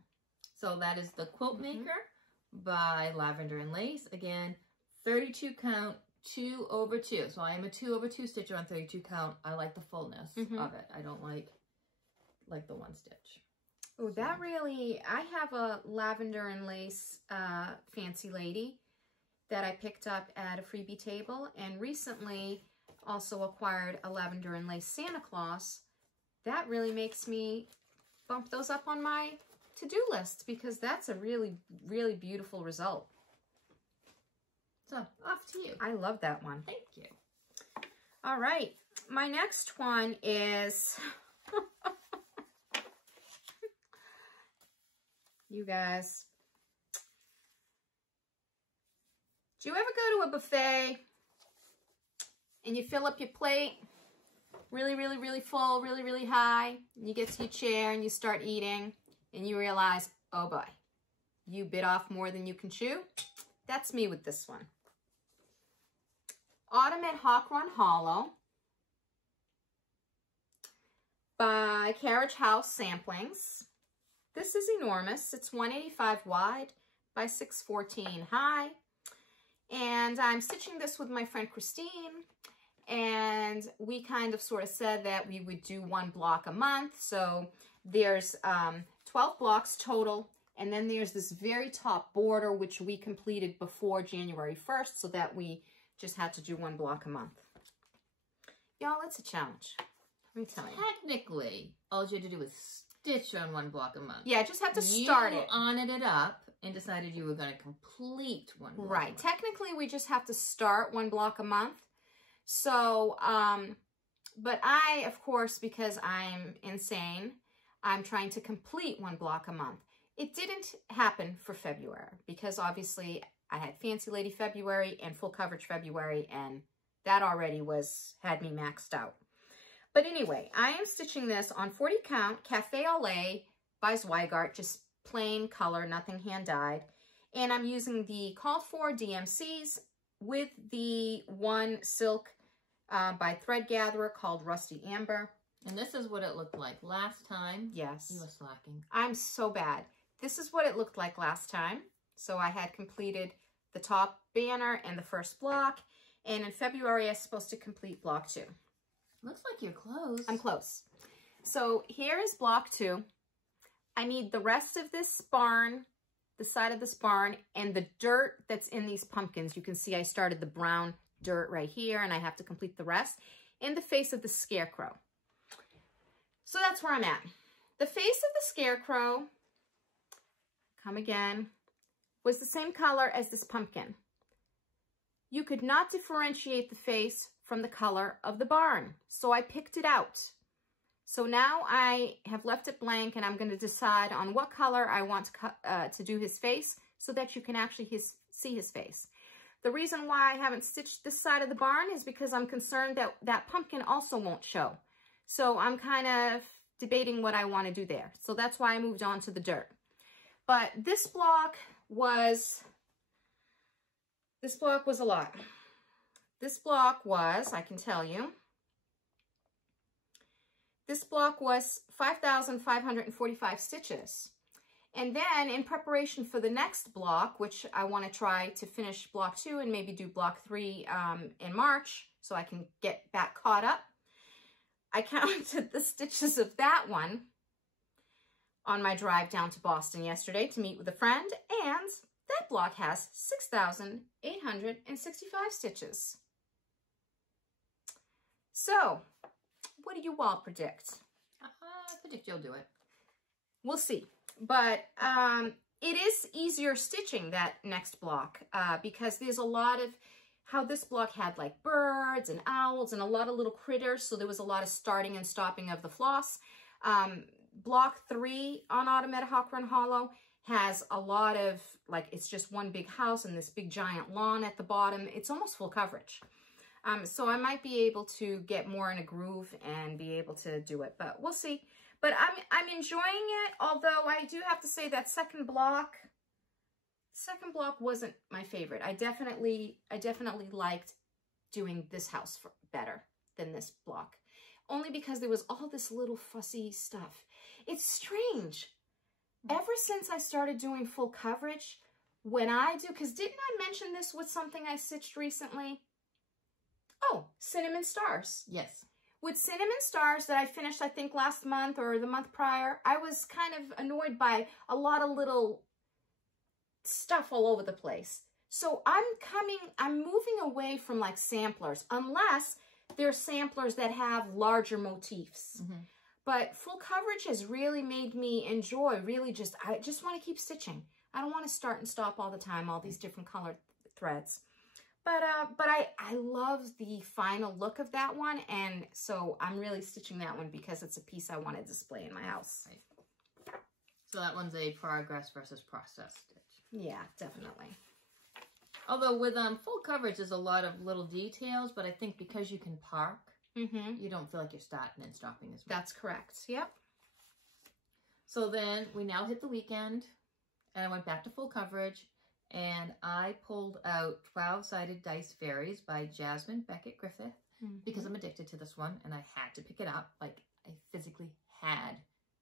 So that is the Quilt Maker by Lavender and Lace. Again, 32 count, 2/2. So I am a 2/2 stitcher on 32 count. I like the fullness of it. I don't like the one stitch. Oh, that really, I have a Lavender and Lace Fancy Lady that I picked up at a freebie table, and recently also acquired a Lavender and Lace Santa Claus. That really makes me bump those up on my to-do list because that's a really, really beautiful result. So, off to you. I love that one. Thank you. All right. My next one is... You guys... Do you ever go to a buffet and you fill up your plate really, really, really full, really, really high, and you get to your chair and you start eating and you realize, oh boy, you bit off more than you can chew? That's me with this one. Autumn at Hawk Run Hollow by Carriage House Samplings. This is enormous. It's 185 wide by 614 high. And I'm stitching this with my friend Christine, and we kind of sort of said that we would do 1 block a month. So there's 12 blocks total, and then there's this very top border, which we completed before January 1st, so that we just had to do 1 block a month. Y'all, it's a challenge. Let me tell you. Technically, all you had to do was stitch on 1 block a month. Yeah, just have to start it. You honored it up and decided you were going to complete 1 block Right. a month. Technically, we just have to start 1 block a month. So, but I, of course, because I'm insane, I'm trying to complete 1 block a month. It didn't happen for February because obviously I had Fancy Lady February and Full Coverage February, and that already had me maxed out. But anyway, I am stitching this on 40 count Cafe au Lait by Zweigart, just plain color, nothing hand dyed. And I'm using the called for DMCs with the 1 silk by Thread Gatherer called Rusty Amber. And this is what it looked like last time. Yes. You were slacking. I'm so bad. This is what it looked like last time. So I had completed the top banner and the first block. And in February, I was supposed to complete block 2. Looks like you're close. I'm close. So here is block 2. I need the rest of this barn, the side of this barn, and the dirt that's in these pumpkins. You can see I started the brown dirt right here, and I have to complete the rest, in the face of the scarecrow. So that's where I'm at. The face of the scarecrow, come again, was the same color as this pumpkin. You could not differentiate the face from the color of the barn, so I picked it out. So now I have left it blank, and I'm going to decide on what color I want to do his face so that you can actually see his face. The reason why I haven't stitched this side of the barn is because I'm concerned that that pumpkin also won't show. So I'm kind of debating what I want to do there. So that's why I moved on to the dirt. But this block was a lot. This block was, I can tell you, this block was 5,545 stitches. And then in preparation for the next block, which I want to try to finish block 2 and maybe do block 3 in March so I can get back caught up, I counted the stitches of that one on my drive down to Boston yesterday to meet with a friend, and that block has 6,865 stitches. So, what do you all predict? I predict you'll do it. We'll see. But it is easier stitching that next block because there's a lot of how this block had like birds and owls and a lot of little critters. So there was a lot of starting and stopping of the floss. Block 3 on Automatic Hawk Run Hollow has a lot of, like, it's just one big house and this big giant lawn at the bottom. It's almost full coverage. So I might be able to get more in a groove and be able to do it, but we'll see. But I'm enjoying it, although I do have to say that second block wasn't my favorite. I definitely liked doing this house better than this block, only because there was all this little fussy stuff. It's strange. Ever since I started doing full coverage, when I do, because didn't I mention this with something I stitched recently? Oh, Cinnamon Stars. Yes. With Cinnamon Stars that I finished, I think, last month or the month prior, I was kind of annoyed by a lot of little stuff all over the place. So I'm moving away from like samplers, unless they're samplers that have larger motifs. Mm-hmm. But full coverage has really made me enjoy, I just want to keep stitching. I don't want to start and stop all the time, all these different colored threads. But I love the final look of that one, and so I'm really stitching that one because it's a piece I want to display in my house. Right. So that one's a progress versus process stitch. Yeah, definitely. Although with full coverage, there's a lot of little details, but I think because you can park, you don't feel like you're starting and stopping as much. That's correct. Yep. So then we now hit the weekend, and I went back to full coverage. And I pulled out 12-Sided Dice Fairies by Jasmine Beckett Griffith because I'm addicted to this one, and I had to pick it up. Like, I physically had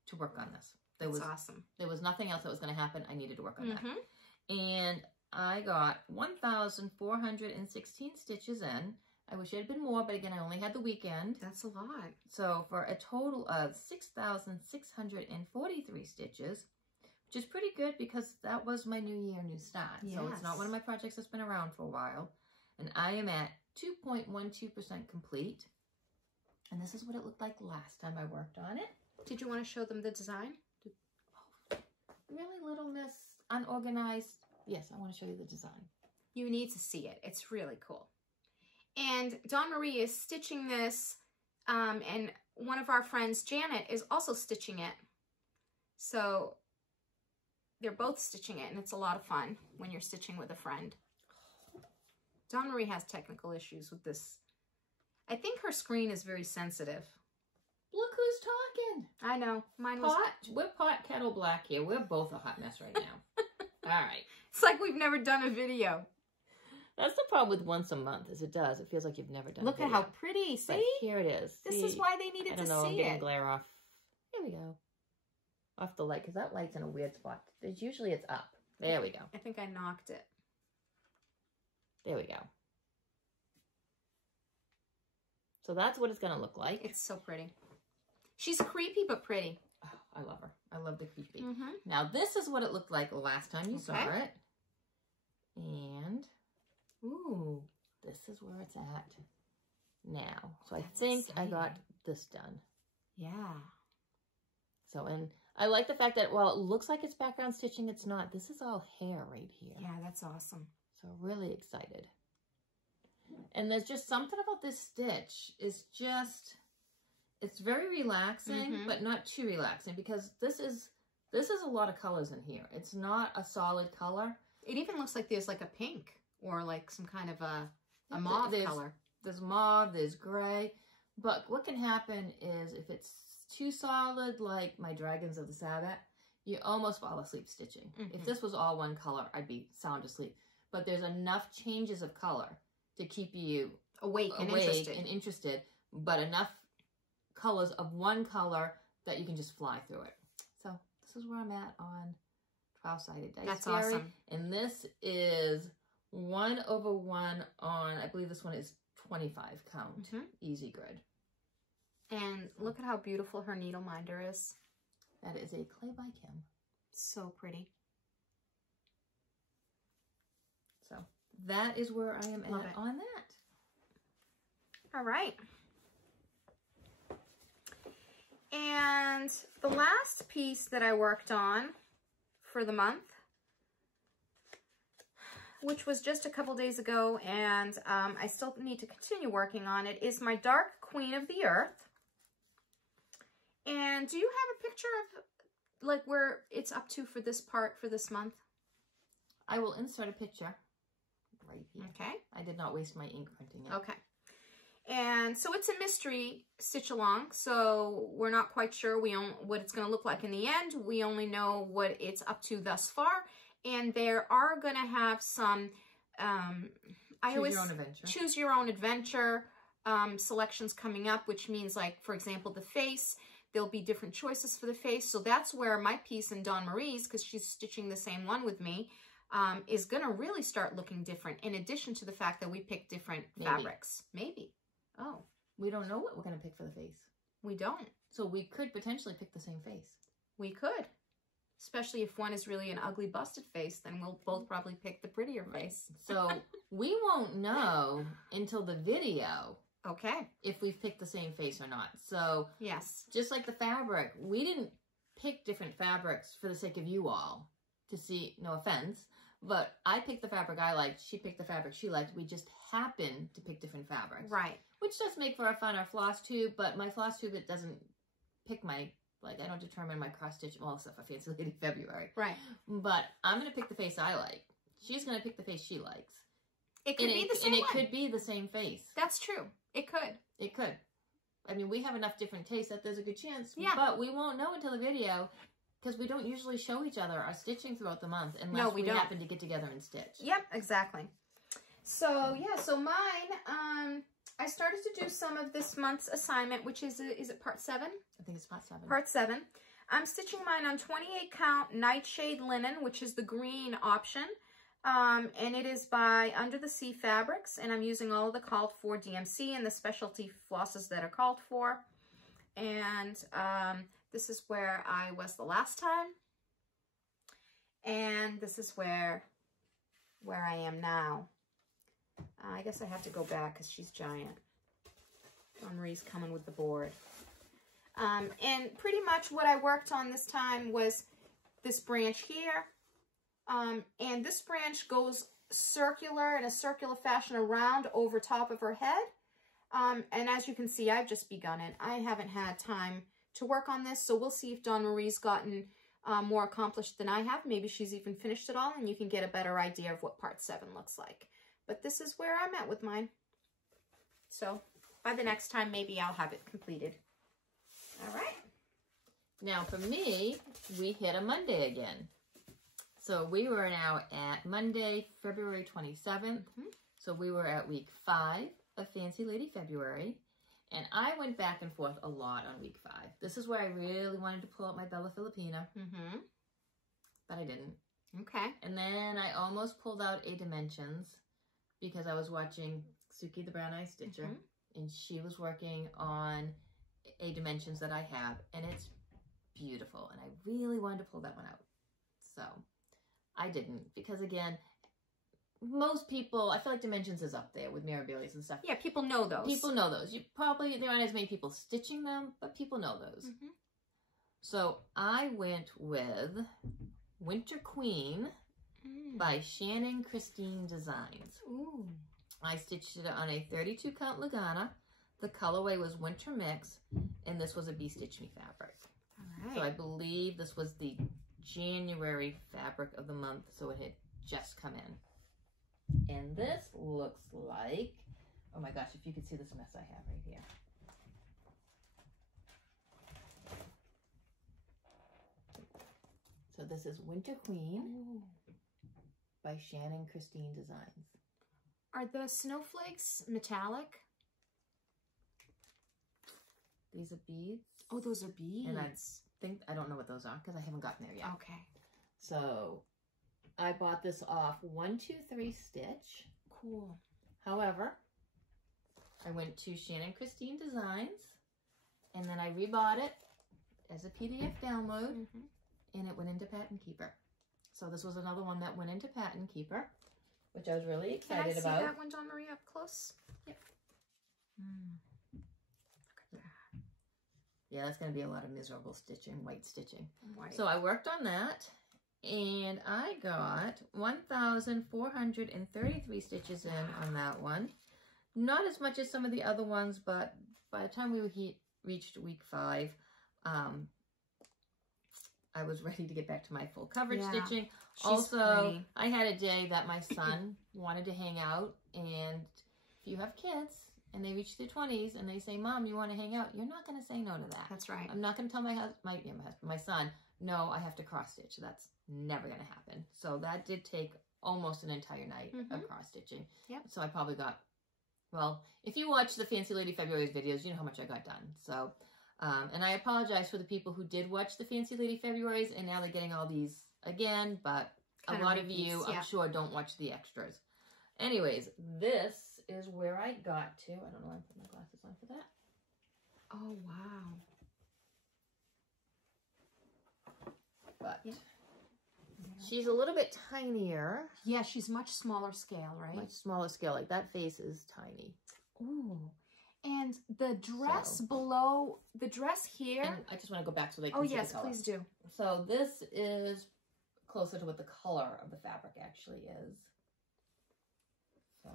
to work on this. That's awesome. There was nothing else that was going to happen. I needed to work on that. And I got 1,416 stitches in. I wish it had been more, but again, I only had the weekend. That's a lot. So for a total of 6,643 stitches, which is pretty good because that was my new year, new start. Yes. So it's not one of my projects that's been around for a while. And I am at 2.12% complete. And this is what it looked like last time I worked on it. Did you want to show them the design? Really little miss, unorganized. Yes, I want to show you the design. You need to see it. It's really cool. And Dawn Marie is stitching this, and one of our friends, Janet, is also stitching it. So they're both stitching it, and it's a lot of fun when you're stitching with a friend. Dawn Marie has technical issues with this. I think her screen is very sensitive. Look who's talking. I know. Mine was... We're pot, kettle black here. We're both a hot mess right now. All right. It's like we've never done a video. That's the problem with once a month, is it does. It feels like you've never done Look a video. at how pretty. See? But here it is. This is why they needed to see it. I don't know. I'm getting glare off. Here we go. Off the light, because that light's in a weird spot. Usually it's up. There we go. I think I knocked it. There we go. So that's what it's going to look like. It's so pretty. She's creepy but pretty. Oh, I love her. I love the creepy. Mm-hmm. Now, this is what it looked like the last time you saw it. And, ooh, this is where it's at now. So I think I got this done. Yeah. So, and I like the fact that, while it looks like it's background stitching, it's not. This is all hair right here. Yeah, that's awesome. So really excited. And there's just something about this stitch. It's just, it's very relaxing, but not too relaxing, because this is a lot of colors in here. It's not a solid color. It even looks like there's like a pink or like some kind of a mauve color. There's mauve, there's gray. But what can happen is if it's too solid, like my Dragons of the Sabbath, you almost fall asleep stitching. If this was all one color, I'd be sound asleep. But there's enough changes of color to keep you awake and interested, but enough colors of one color that you can just fly through it. So this is where I'm at on 12-sided dice. That's Fairy. awesome. And this is 1/1 on, I believe this one is 25 count, easy grid. And look at how beautiful her needle minder is. That is a clay by Kim. So pretty. So that is where I am at on that. All right. And the last piece that I worked on for the month, which was just a couple days ago, and I still need to continue working on it, is my Dark Queen of the Earth. And do you have a picture of like where it's up to for this part for this month? I will insert a picture right here. Okay. I did not waste my ink printing it. Okay. And so it's a mystery stitch along, so we're not quite sure what it's going to look like in the end. We only know what it's up to thus far, and there are going to have some choose your own adventure selections coming up, which means, like, for example, the face. There'll be different choices for the face, so that's where my piece and Dawn Marie's, because she's stitching the same one with me, is going to really start looking different, in addition to the fact that we picked different fabrics. Maybe. Oh. We don't know what we're going to pick for the face. We don't. So we could potentially pick the same face. We could. Especially if one is really an ugly busted face, then we'll both probably pick the prettier face. So we won't know until the video. Okay. If we've picked the same face or not. So yes. Just like the fabric, we didn't pick different fabrics for the sake of you all to see, no offense, but I picked the fabric I liked, she picked the fabric she liked. We just happened to pick different fabrics. Right. Which does make for a funner floss tube, but my floss tube, it doesn't pick my, like, I don't determine my cross stitch, well, except for Fancy Lady February. Right. But I'm going to pick the face I like. She's going to pick the face she likes. It could be the same one. And it could be the same face. That's true. It could. It could. I mean, we have enough different tastes that there's a good chance. Yeah. But we won't know until the video, because we don't usually show each other our stitching throughout the month unless we happen to get together and stitch. Yep, exactly. So, yeah, so mine, I started to do some of this month's assignment, which is it part 7? I think it's part 7. Part 7. I'm stitching mine on 28 count Nightshade Linen, which is the green option. And it is by Under the Sea Fabrics, and I'm using all of the called for DMC and the specialty flosses that are called for. And this is where I was the last time, and this is where I am now. I guess I have to go back because she's giant. Dawn Marie's coming with the board. And pretty much what I worked on this time was this branch here. And this branch goes circular in a circular fashion around over top of her head. And as you can see, I've just begun it. I haven't had time to work on this, so we'll see if Dawn Marie's gotten more accomplished than I have. Maybe she's even finished it all, and you can get a better idea of what part 7 looks like. But this is where I'm at with mine. So by the next time, maybe I'll have it completed. All right. Now for me, we hit a Monday again. So we were now at Monday, February 27th. So we were at week 5 of Fancy Lady February. And I went back and forth a lot on week 5. This is where I really wanted to pull out my Bella Filipina. But I didn't. Okay. And then I almost pulled out A Dimensions because I was watching Suki the Brown Eye Stitcher. And she was working on A Dimensions that I have. And it's beautiful. And I really wanted to pull that one out. So I didn't, because again, most people, I feel like Dimensions is up there with Mirabilis and stuff. Yeah, people know those. People know those. There aren't as many people stitching them, but people know those. Mm-hmm. So I went with Winter Queen by Shannon Christine Designs. Ooh. I stitched it on a 32 count Lagana. The colorway was Winter Mix, and this was a Bee Stitch Me fabric. All right. So I believe this was the January fabric of the month, so it had just come in. And this looks like, oh my gosh, if you could see this mess I have right here. So this is Winter Queen by Shannon Christine Designs. Are the snowflakes metallic? These are beads. Oh, those are beads. And I don't know what those are because I haven't gotten there yet. Okay. So I bought this off 1, 2, 3 Stitch. Cool. However, I went to Shannon Christine Designs and then I rebought it as a PDF download and it went into Pattern Keeper. So this was another one that went into Pattern Keeper, which I was really excited about. Can I see that one, Dawn Marie, up close? Yep. Look at that. Yeah, that's going to be a lot of miserable stitching, white stitching. White. So I worked on that, and I got 1,433 stitches in on that one. Not as much as some of the other ones, but by the time we reached week 5, I was ready to get back to my full coverage stitching. She's also, pretty. I had a day that my son wanted to hang out, and if you have kids and they reach their 20s and they say, Mom, you want to hang out, you're not going to say no to that. That's right. I'm not going to tell my son, no, I have to cross stitch. That's never going to happen. So that did take almost an entire night of cross stitching. Yep. So I probably got, well, if you watch the Fancy Lady February's videos, you know how much I got done. So, and I apologize for the people who did watch the Fancy Lady February's and now they're getting all these again, but a lot of you, I'm sure, don't watch the extras. Anyways, this is where I got to. I don't know why I put my glasses on for that. Oh, wow. But she's a little bit tinier. Yeah, she's much smaller scale, right? Much smaller scale. Like that face is tiny. Ooh. And the dress below, the dress here. And I just want to go back so they can see the color. Please do. So this is closer to what the color of the fabric actually is. So,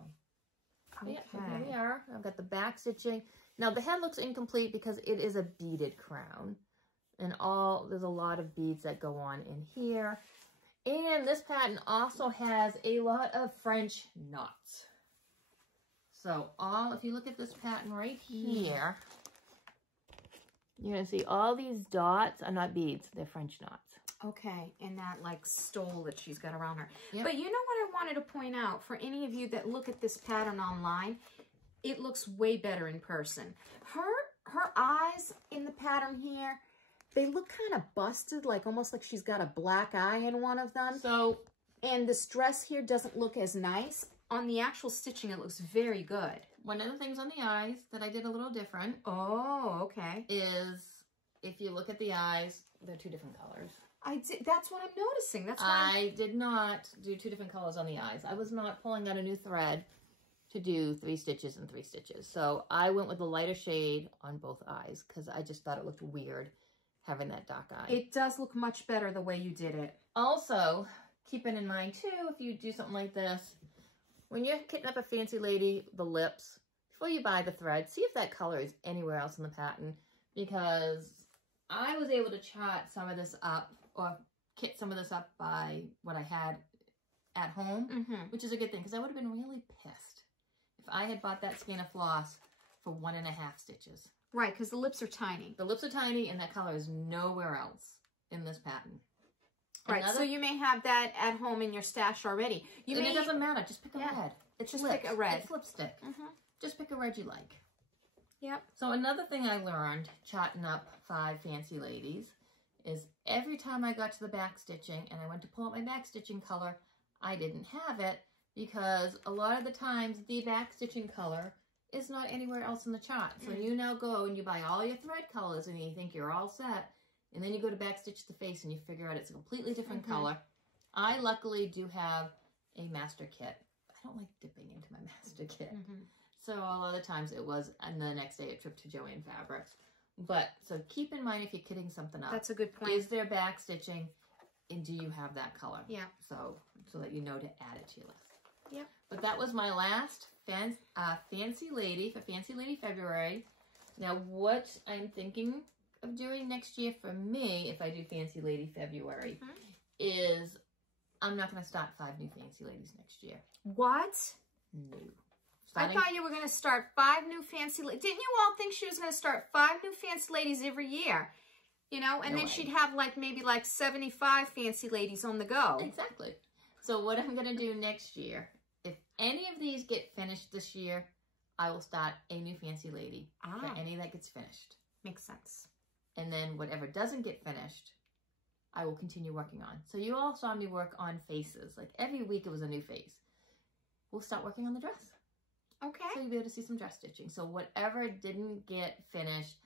yeah, so here we are. I've got the back stitching. Now the head looks incomplete because it is a beaded crown. And there's a lot of beads that go on in here. And this pattern also has a lot of French knots. So if you look at this pattern right here, you're going to see all these dots are not beads, they're French knots. Okay, and that like stole that she's got around her. Yep. But you know what I wanted to point out, for any of you that look at this pattern online, it looks way better in person. Her eyes in the pattern here, they look kind of busted, like almost like she's got a black eye in one of them. So, and this dress here doesn't look as nice. On the actual stitching, it looks very good. one of the things on the eyes that I did a little different. Oh, okay. Is if you look at the eyes, they're 2 different colors. That's what I'm noticing. That's why I did not do 2 different colors on the eyes. I was not pulling out a new thread to do 3 stitches and 3 stitches. So I went with a lighter shade on both eyes because I just thought it looked weird having that dark eye. It does look much better the way you did it. Also, keeping in mind too, if you do something like this, when you're kitting up a fancy lady, the lips, before you buy the thread, see if that color is anywhere else in the pattern, because I was able to chart some of this up or kit some of this up by what I had at home, which is a good thing because I would have been really pissed if I had bought that skein of floss for 1.5 stitches. Right, because the lips are tiny. The lips are tiny and that color is nowhere else in this pattern. Right, so you may have that at home in your stash already. It doesn't matter. Just pick a red. It's just lips. pick a red. It's lipstick. Just pick a red you like. Yep. So another thing I learned charting up 5 fancy ladies is every time I got to the back stitching and I went to pull out my back stitching color, I didn't have it because a lot of the times the back stitching color is not anywhere else in the chart. So you now go and you buy all your thread colors and you think you're all set. And then you go to backstitch the face and you figure out it's a completely different color. I luckily do have a master kit. I don't like dipping into my master kit. So a lot of the times it was, and the next day a trip to Joann Fabrics. But, so keep in mind if you're kitting something up. That's a good point. Is there backstitching, and do you have that color? Yeah. So that you know to add it to your list. Yeah. But that was my last Fancy Lady for Fancy Lady February. Now, what I'm thinking of doing next year for me, if I do Fancy Lady February, is I'm not going to start 5 new Fancy Ladies next year. What? No. I thought you were going to start 5 new Fancy Ladies. Didn't you all think she was going to start 5 new Fancy Ladies every year? You know, and no then way. she'd have like maybe like 75 Fancy Ladies on the go. Exactly. So what I'm going to do next year, if any of these get finished this year, I will start a new Fancy Lady for any that gets finished. Makes sense. And then whatever doesn't get finished, I will continue working on. So you all saw me work on faces. Like every week it was a new face. We'll start working on the dress. Okay. So you'll be able to see some dress stitching. So whatever didn't get finished,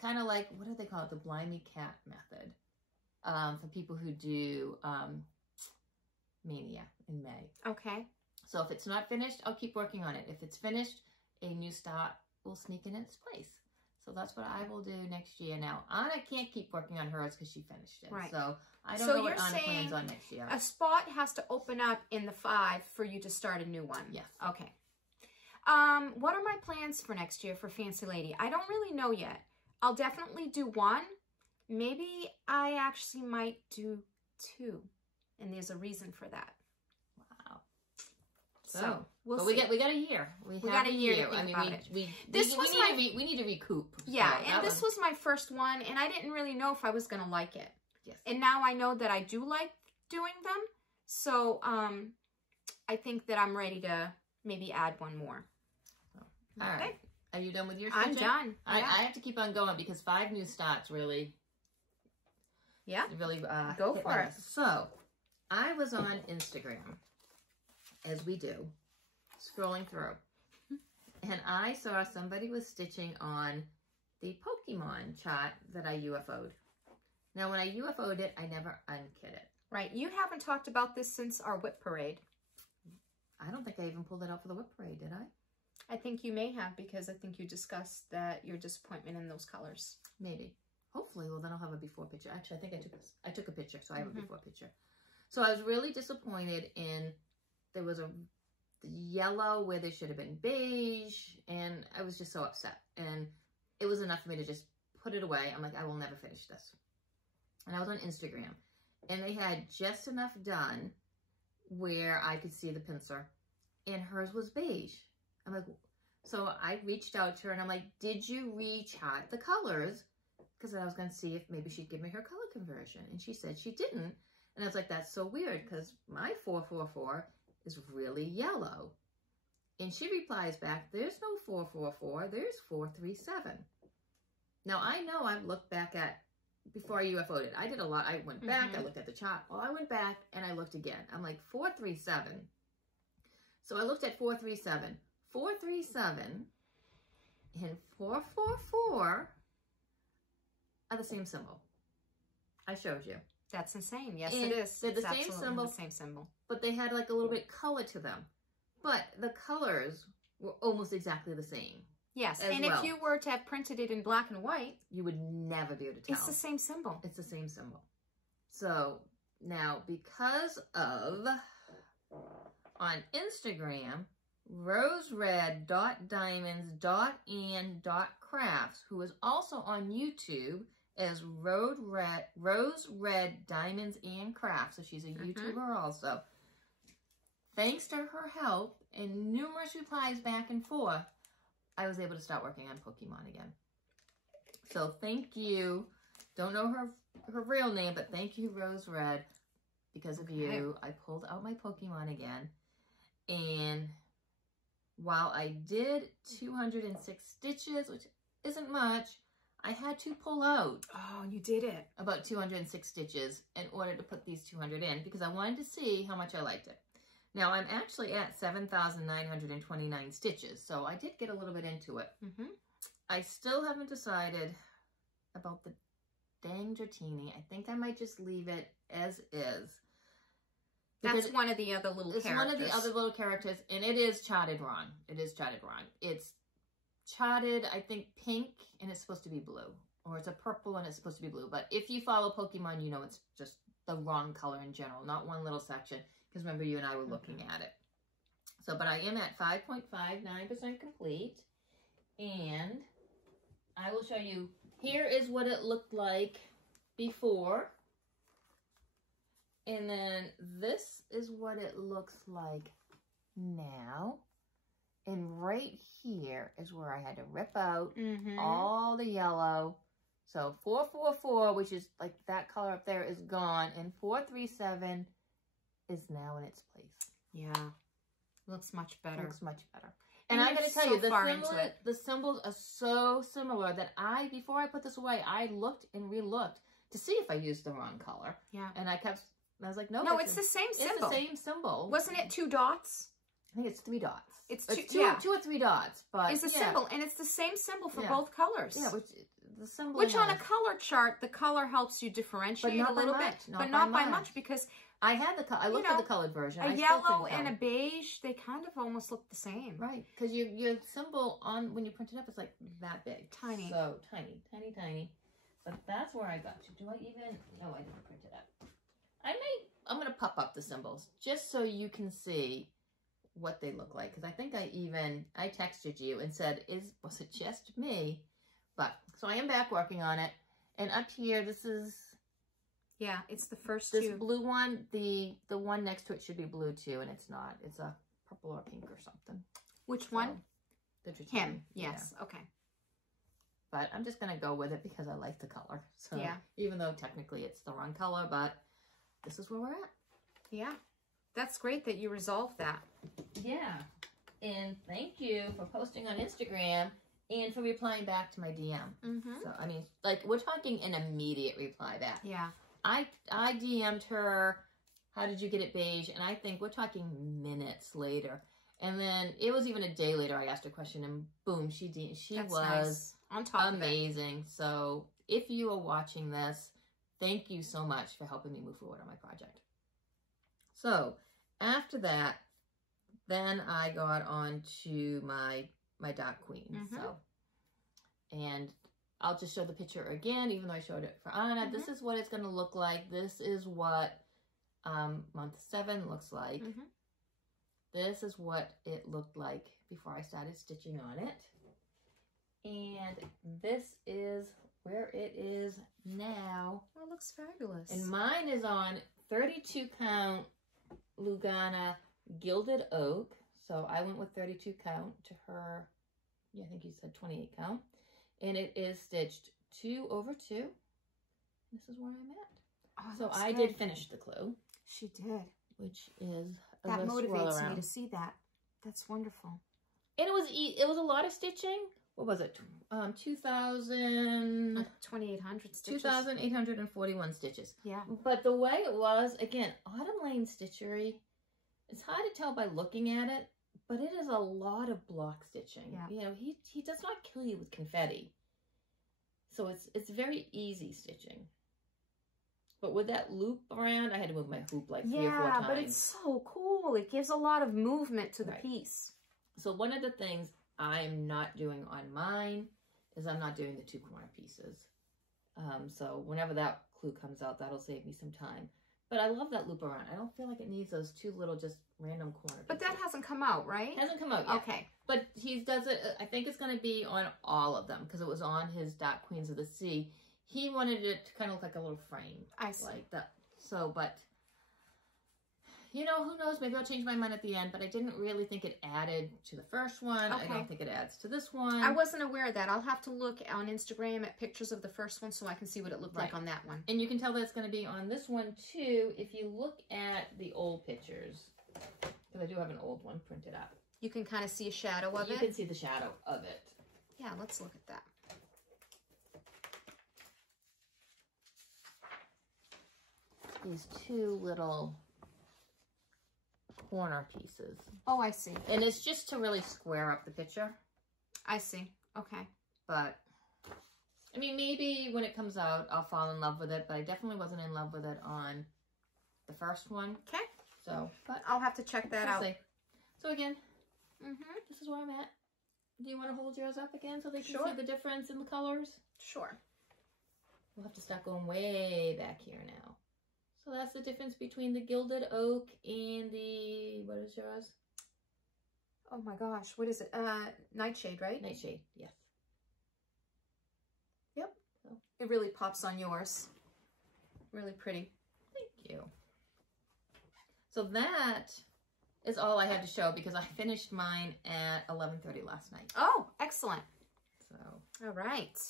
kind of like, what do they call it? The Blimey Cat method. For people who do Mania in May. Okay. So if it's not finished, I'll keep working on it. If it's finished, a new start will sneak in its place. So that's what I will do next year. Now, Anna can't keep working on hers because she finished it. Right. So I don't know what Anna plans on next year. A spot has to open up in the 5 for you to start a new one. Yes. Okay. What are my plans for next year for Fancy Lady? I don't really know yet. I'll definitely do 1. Maybe I actually might do 2. And there's a reason for that. Wow. So we'll see. We got a year. We got a year to think about it. We need to recoup. Yeah, and this was my first one, and I didn't really know if I was going to like it. Yes. And now I know that I do like doing them. So I think that I'm ready to maybe add 1 more. All right. Are you done with your stitching? I'm done. I have to keep on going because 5 new starts really... Yeah. Really go for it. So, I was on Instagram, as we do, scrolling through. And I saw somebody was stitching on the Pokemon chart that I UFO'd. Now, when I UFO'd it, I never unkit it. Right. You haven't talked about this since our whip parade. I don't think I even pulled it out for the whip parade, did I? I think you may have, because I think you discussed that your disappointment in those colors. Maybe. Hopefully, well, then I'll have a before picture. Actually, I think I took a picture, so I have a before picture. So I was really disappointed in, there was a yellow where there should have been beige, and I was just so upset. And it was enough for me to just put it away. I'm like, I will never finish this. And I was on Instagram, and they had just enough done where I could see the pincer, and hers was beige. I'm like, so I reached out to her, and I'm like, did you rechart the colors? Because I was going to see if maybe she'd give me her color conversion. And she said she didn't. And I was like, that's so weird, because my 444 is really yellow. And she replies back, there's no 444, there's 437. Now, I know I've looked back at, before I UFO'd it, I did a lot. I went back, I looked at the chart. Well, I went back, and I looked again. I'm like, 437. So I looked at 437. 437 and 444 are the same symbol. I showed you. That's insane. Yes, and it is. They're the it's same symbol. The same symbol. But they had like a little bit color to them. But the colors were almost exactly the same. Yes, and if you were to have printed it in black and white, you would never be able to tell. It's the same symbol. It's the same symbol. So now, because of on Instagram, rosered.diamonds.and.crafts, who is also on YouTube as Rose Red Diamonds and Crafts. So she's a YouTuber also. Thanks to her help and numerous replies back and forth, I was able to start working on Pokemon again. So thank you. Don't know her real name, but thank you, Rose Red. Because of you, I pulled out my Pokemon again. And while I did 206 stitches, which isn't much, I had to pull out. Oh, you did it. About 206 stitches in order to put these 200 in because I wanted to see how much I liked it. Now, I'm actually at 7,929 stitches, so I did get a little bit into it. I still haven't decided about the dang teeny. I think I might just leave it as is. That's one of the other little characters. It's one of the other little characters, and it is charted wrong. It is charted wrong. It's charted, I think, pink, and it's supposed to be blue. Or it's a purple, and it's supposed to be blue. But if you follow Pokemon, you know it's just the wrong color in general, not one little section. Because remember, you and I were looking at it. So, but I am at 5.59% complete. And I will show you, here is what it looked like before. And then this is what it looks like now. And right here is where I had to rip out all the yellow. So 444, which is like that color up there, is gone. And 437 is now in its place. Yeah. Looks much better. Looks much better. And I gotta tell you, the symbols are so similar that before I put this away, I looked and re-looked to see if I used the wrong color. Yeah. And I was like, no. No, it's the same symbol. It's the same symbol. Wasn't it 2 dots? I think it's 3 dots. It's 2 or 3 dots, but it's a symbol, and it's the same symbol for both colors. Yeah, which on a color chart, the color helps you differentiate a little bit, but not by much because I looked at the colored version. A yellow and a beige, they kind of almost look the same. Right, because your symbol when you print it up, it's like that big. Tiny. So tiny, tiny, tiny. But that's where I got to. Do I even? No, I didn't print it up. I'm going to pop up the symbols just so you can see what they look like. Because I think I texted you and said, was it just me? But, so I am back working on it. And up here, this is... Yeah, it's the first this blue one. The one next to it should be blue too, and it's not. It's a purple or pink or something. Which one? The Him, yes. Yeah. Okay. But I'm just going to go with it because I like the color. So yeah. Even though technically it's the wrong color, but this is where we're at. Yeah. That's great that you resolved that. Yeah. And thank you for posting on Instagram and for replying back to my DM. So, I mean, like, we're talking an immediate reply back. Yeah. I DM'd her, how did you get it beige? And I think we're talking minutes later. And then it was even a day later I asked her a question, and boom, she was nice. On top amazing. So if you are watching this, thank you so much for helping me move forward on my project. So after that, then I got on to my Dark Queen. So, and I'll just show the picture again, even though I showed it for Anna. This is what it's going to look like. This is what month 7 looks like. This is what it looked like before I started stitching on it. And this is where it is now. Oh, it looks fabulous. And mine is on 32 count Lugana Gilded Oak. So I went with 32 count to her. Yeah, I think you said 28 count. And it is stitched 2 over 2. This is where I'm at. Oh, so I did finish the clue. She did. Which is that motivates me to see that. That's wonderful. And it was a lot of stitching. What was it? 2,800 stitches. 2,841 stitches. Yeah. But the way it was, again, Autumn Lane stitchery, it's hard to tell by looking at it, but it is a lot of block stitching. Yeah. You know, he does not kill you with confetti. So it's very easy stitching. But with that loop around, I had to move my hoop like 3 or 4 times. Yeah, but it's so cool. It gives a lot of movement to the piece. So one of the things I'm not doing on mine is I'm not doing the 2 corner pieces. So whenever that clue comes out, that'll save me some time. But I love that loop around. I don't feel like it needs those 2 little just random corner pieces. But that hasn't come out, right? It hasn't come out yet. Okay. But he does it, I think it's going to be on all of them because it was on his Dark Queens of the Sea. He wanted it to kind of look like a little frame. I see. Like that. So, but, you know, who knows? Maybe I'll change my mind at the end, but I didn't really think it added to the first one. Okay. I don't think it adds to this one. I wasn't aware of that. I'll have to look on Instagram at pictures of the first one so I can see what it looked like on that one. And you can tell that it's going to be on this one, too, if you look at the old pictures. Because I do have an old one printed up. You can kind of see a shadow of it? You can see the shadow of it. Yeah, let's look at that. These 2 little corner pieces. Oh, I see. And it's just to really square up the picture. I see. Okay. But, I mean, maybe when it comes out, I'll fall in love with it, but I definitely wasn't in love with it on the first one. Okay. So, but I'll have to check that out. see. So again, this is where I'm at. Do you want to hold yours up again so they can see the difference in the colors? Sure. We'll have to start going way back here now. So that's the difference between the gilded oak and the, what is yours? Oh my gosh, what is it? Nightshade, right? Nightshade, yes. Yep. So it really pops on yours. Really pretty. Thank you. So that is all I had to show because I finished mine at 11:30 last night. Oh, excellent. So, all right.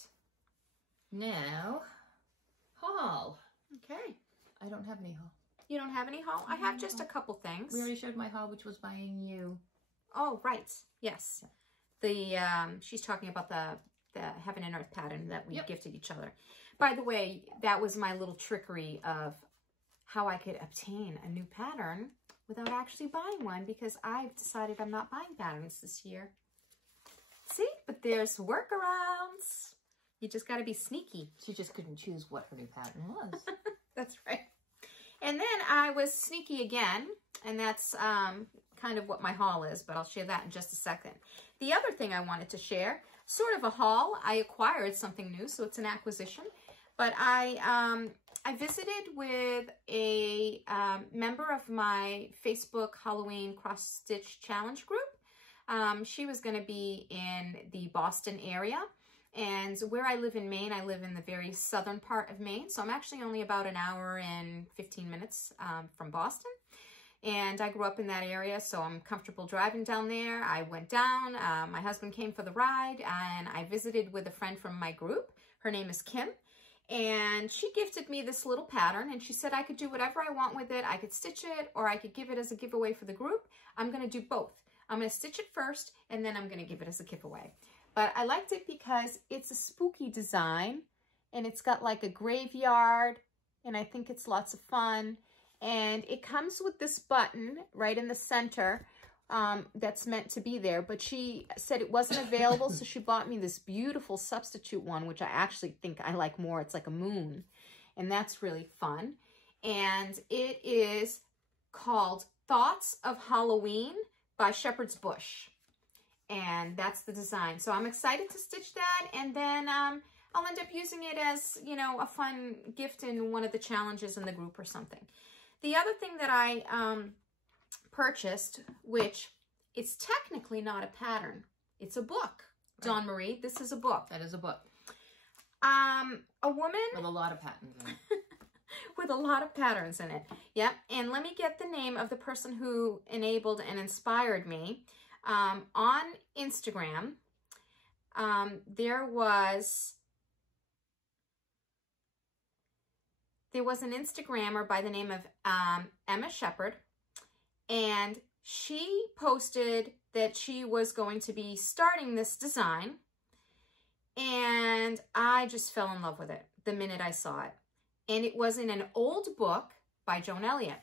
Now, haul. Okay. I don't have any haul. You don't have any haul? I have just a couple things. We already showed my haul, which was buying you. Oh, right. Yes. The she's talking about the Heaven and Earth pattern that we gifted each other. By the way, that was my little trickery of how I could obtain a new pattern without actually buying one, because I've decided I'm not buying patterns this year. See? But there's workarounds. You just got to be sneaky. She just couldn't choose what her new pattern was. That's right. And then I was sneaky again, and that's kind of what my haul is, but I'll share that in just a second. The other thing I wanted to share, sort of a haul. I acquired something new, so it's an acquisition. But I visited with a member of my Facebook Halloween cross-stitch challenge group. She was going to be in the Boston area. And where I live in Maine, I live in the very southern part of Maine. So I'm actually only about an hour and 15 minutes from Boston. And I grew up in that area, so I'm comfortable driving down there. I went down. My husband came for the ride, and I visited with a friend from my group. Her name is Kim. And she gifted me this little pattern, and she said I could do whatever I want with it. I could stitch it, or I could give it as a giveaway for the group. I'm going to do both. I'm going to stitch it first, and then I'm going to give it as a giveaway. But I liked it because it's a spooky design, and it's got like a graveyard, and I think it's lots of fun. And it comes with this button right in the center that's meant to be there. But she said it wasn't available, so she bought me this beautiful substitute one, which I actually think I like more. It's like a moon, and that's really fun. And it is called Thoughts of Halloween by Shepherd's Bush. And that's the design. So I'm excited to stitch that, and then I'll end up using it as, you know, a fun gift in one of the challenges in the group or something. The other thing that I purchased, which it's technically not a pattern, it's a book. Right. Dawn Marie, this is a book. That is a book. A woman with a lot of patterns in it. With a lot of patterns in it. Yep. And let me get the name of the person who enabled and inspired me. On Instagram, there was an Instagrammer by the name of Emma Shepherd, and she posted that she was going to be starting this design, and I just fell in love with it the minute I saw it. And it was in an old book by Joan Elliott.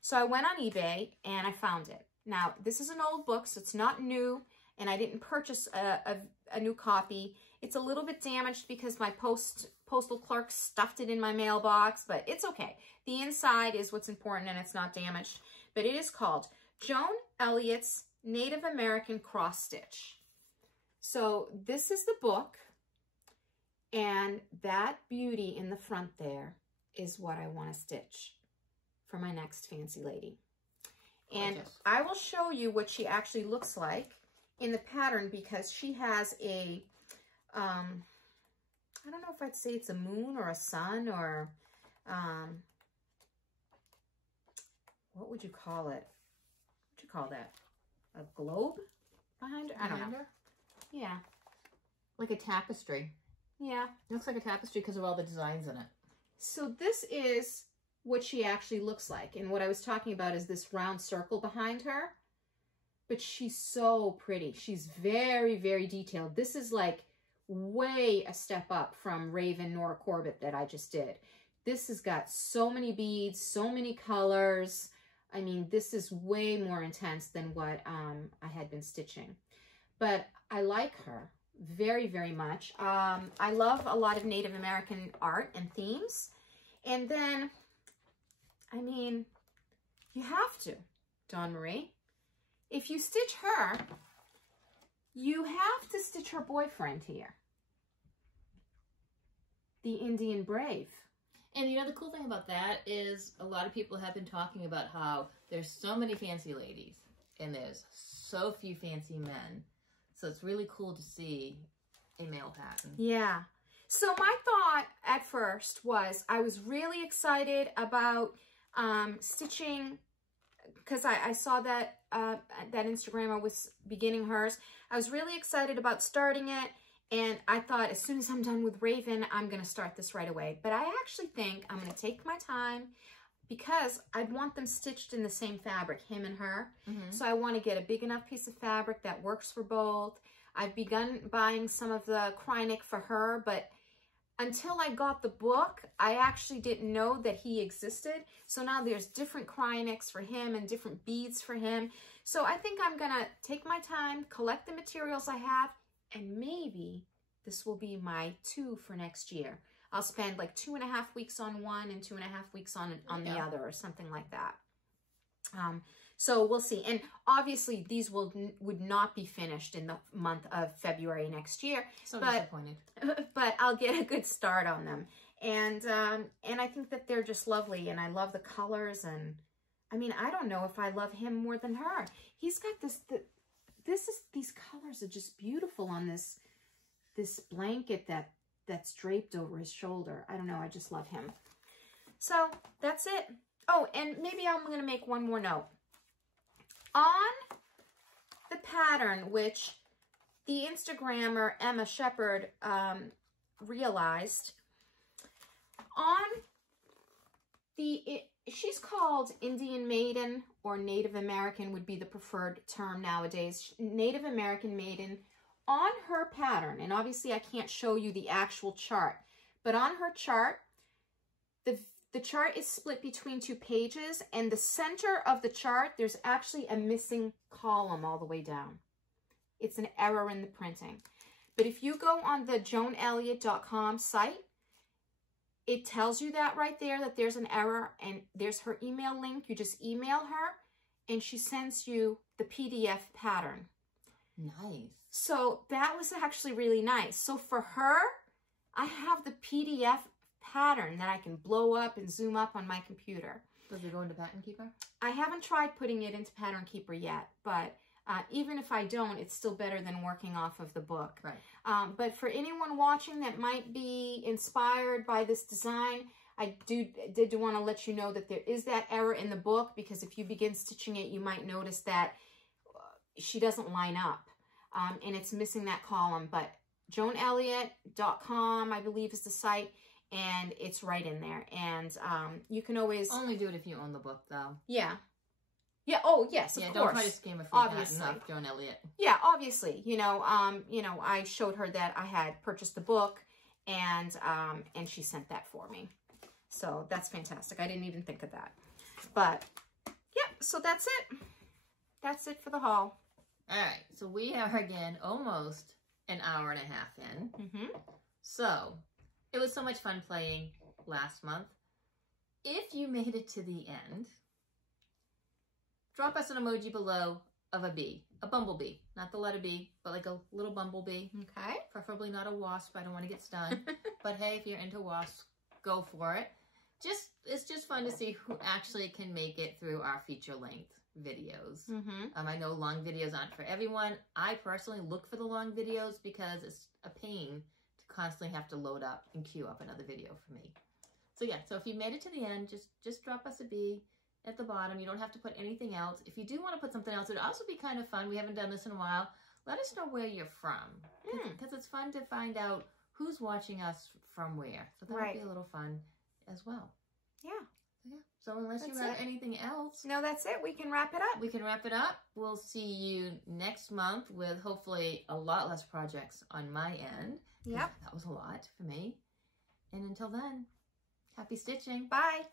So I went on eBay and I found it. Now, this is an old book, so it's not new, and I didn't purchase a new copy. It's a little bit damaged because my postal clerk stuffed it in my mailbox, but it's okay. The inside is what's important, and it's not damaged. But it is called Joan Elliott's Native American Cross Stitch. So this is the book, and that beauty in the front there is what I want to stitch for my next fancy lady. And I will show you what she actually looks like in the pattern, because she has a, I don't know if I'd say it's a moon or a sun, or what would you call it? What would you call that? A globe behind her? I don't know. Yeah. Like a tapestry. Yeah. It looks like a tapestry because of all the designs in it. So this is what she actually looks like. And what I was talking about is this round circle behind her. But she's so pretty. She's very, very detailed. This is like way a step up from Raven Nora Corbett that I just did. This has got so many beads, so many colors. I mean, this is way more intense than what I had been stitching. But I like her. very, very much. I love a lot of Native American art and themes. And then, I mean, you have to, Dawn Marie. If you stitch her, you have to stitch her boyfriend here. The Indian Brave. And you know, the cool thing about that is a lot of people have been talking about how there's so many fancy ladies and there's so few fancy men. So it's really cool to see a male pattern. Yeah. So my thought at first was I was really excited about stitching, because I saw that that Instagrammer was beginning hers. I was really excited about starting it, and I thought as soon as I'm done with Raven, I'm going to start this right away. But I actually think I'm going to take my time, because I'd want them stitched in the same fabric, him and her. So I want to get a big enough piece of fabric that works for both. I've begun buying some of the Krynic for her, but until I got the book, I actually didn't know that he existed. So now there's different Krynics for him and different beads for him. So I think I'm going to take my time, collect the materials I have, and maybe this will be my 2 for next year. I'll spend like 2.5 weeks on one and 2.5 weeks on the other, or something like that. So we'll see. And obviously these would not be finished in the month of February next year. So disappointed. But I'll get a good start on them. And I think that they're just lovely, and I love the colors. And I mean, I don't know if I love him more than her. He's got these colors are just beautiful on this blanket that's draped over his shoulder. I don't know, I just love him. So that's it. Oh, and maybe I'm going to make one more note. On the pattern, which the Instagrammer Emma Shepherd realized, she's called Indian Maiden, or Native American would be the preferred term nowadays. Native American Maiden. On her pattern, and obviously I can't show you the actual chart, but on her chart, the chart is split between 2 pages, and the center of the chart, there's actually a missing column all the way down. It's an error in the printing. But if you go on the joanelliott.com site, it tells you that right there, that there's an error, and there's her email link. You just email her, and she sends you the PDF pattern. Nice. So that was actually really nice. So for her, I have the PDF pattern that I can blow up and zoom up on my computer. Does it go into Pattern Keeper? I haven't tried putting it into Pattern Keeper yet, but even if I don't, it's still better than working off of the book. Right. But for anyone watching that might be inspired by this design, I did want to let you know that there is that error in the book, because if you begin stitching it, you might notice that she doesn't line up. And it's missing that column, but joanelliott.com, I believe, is the site, and it's right in there. And you can always only do it if you own the book, though. Yeah. Oh yes, of course. Don't try to scam a free patent off Joan Elliott. Yeah, obviously. You know, I showed her that I had purchased the book, and she sent that for me. So that's fantastic. I didn't even think of that. But yeah, so that's it. That's it for the haul. All right, so we are, again, almost an hour and a half in. So, it was so much fun playing last month. If you made it to the end, drop us an emoji below of a bee, a bumblebee. Not the letter B, but like a little bumblebee. Okay. Preferably not a wasp. I don't want to get stung. But hey, if you're into wasps, go for it. It's just fun to see who actually can make it through our feature-length videos. I know long videos aren't for everyone. I personally look for the long videos because it's a pain to constantly have to load up and queue up another video for me. So yeah, so if you made it to the end, just drop us a B at the bottom. You don't have to put anything else. If you do want to put something else, it would also be kind of fun. We haven't done this in a while. Let us know where you're from, because it's fun to find out who's watching us from where. So that would be a little fun as well. Yeah. So unless you have anything else. No, that's it. We can wrap it up. We can wrap it up. We'll see you next month with hopefully a lot less projects on my end. Yep. That was a lot for me. And until then, happy stitching. Bye.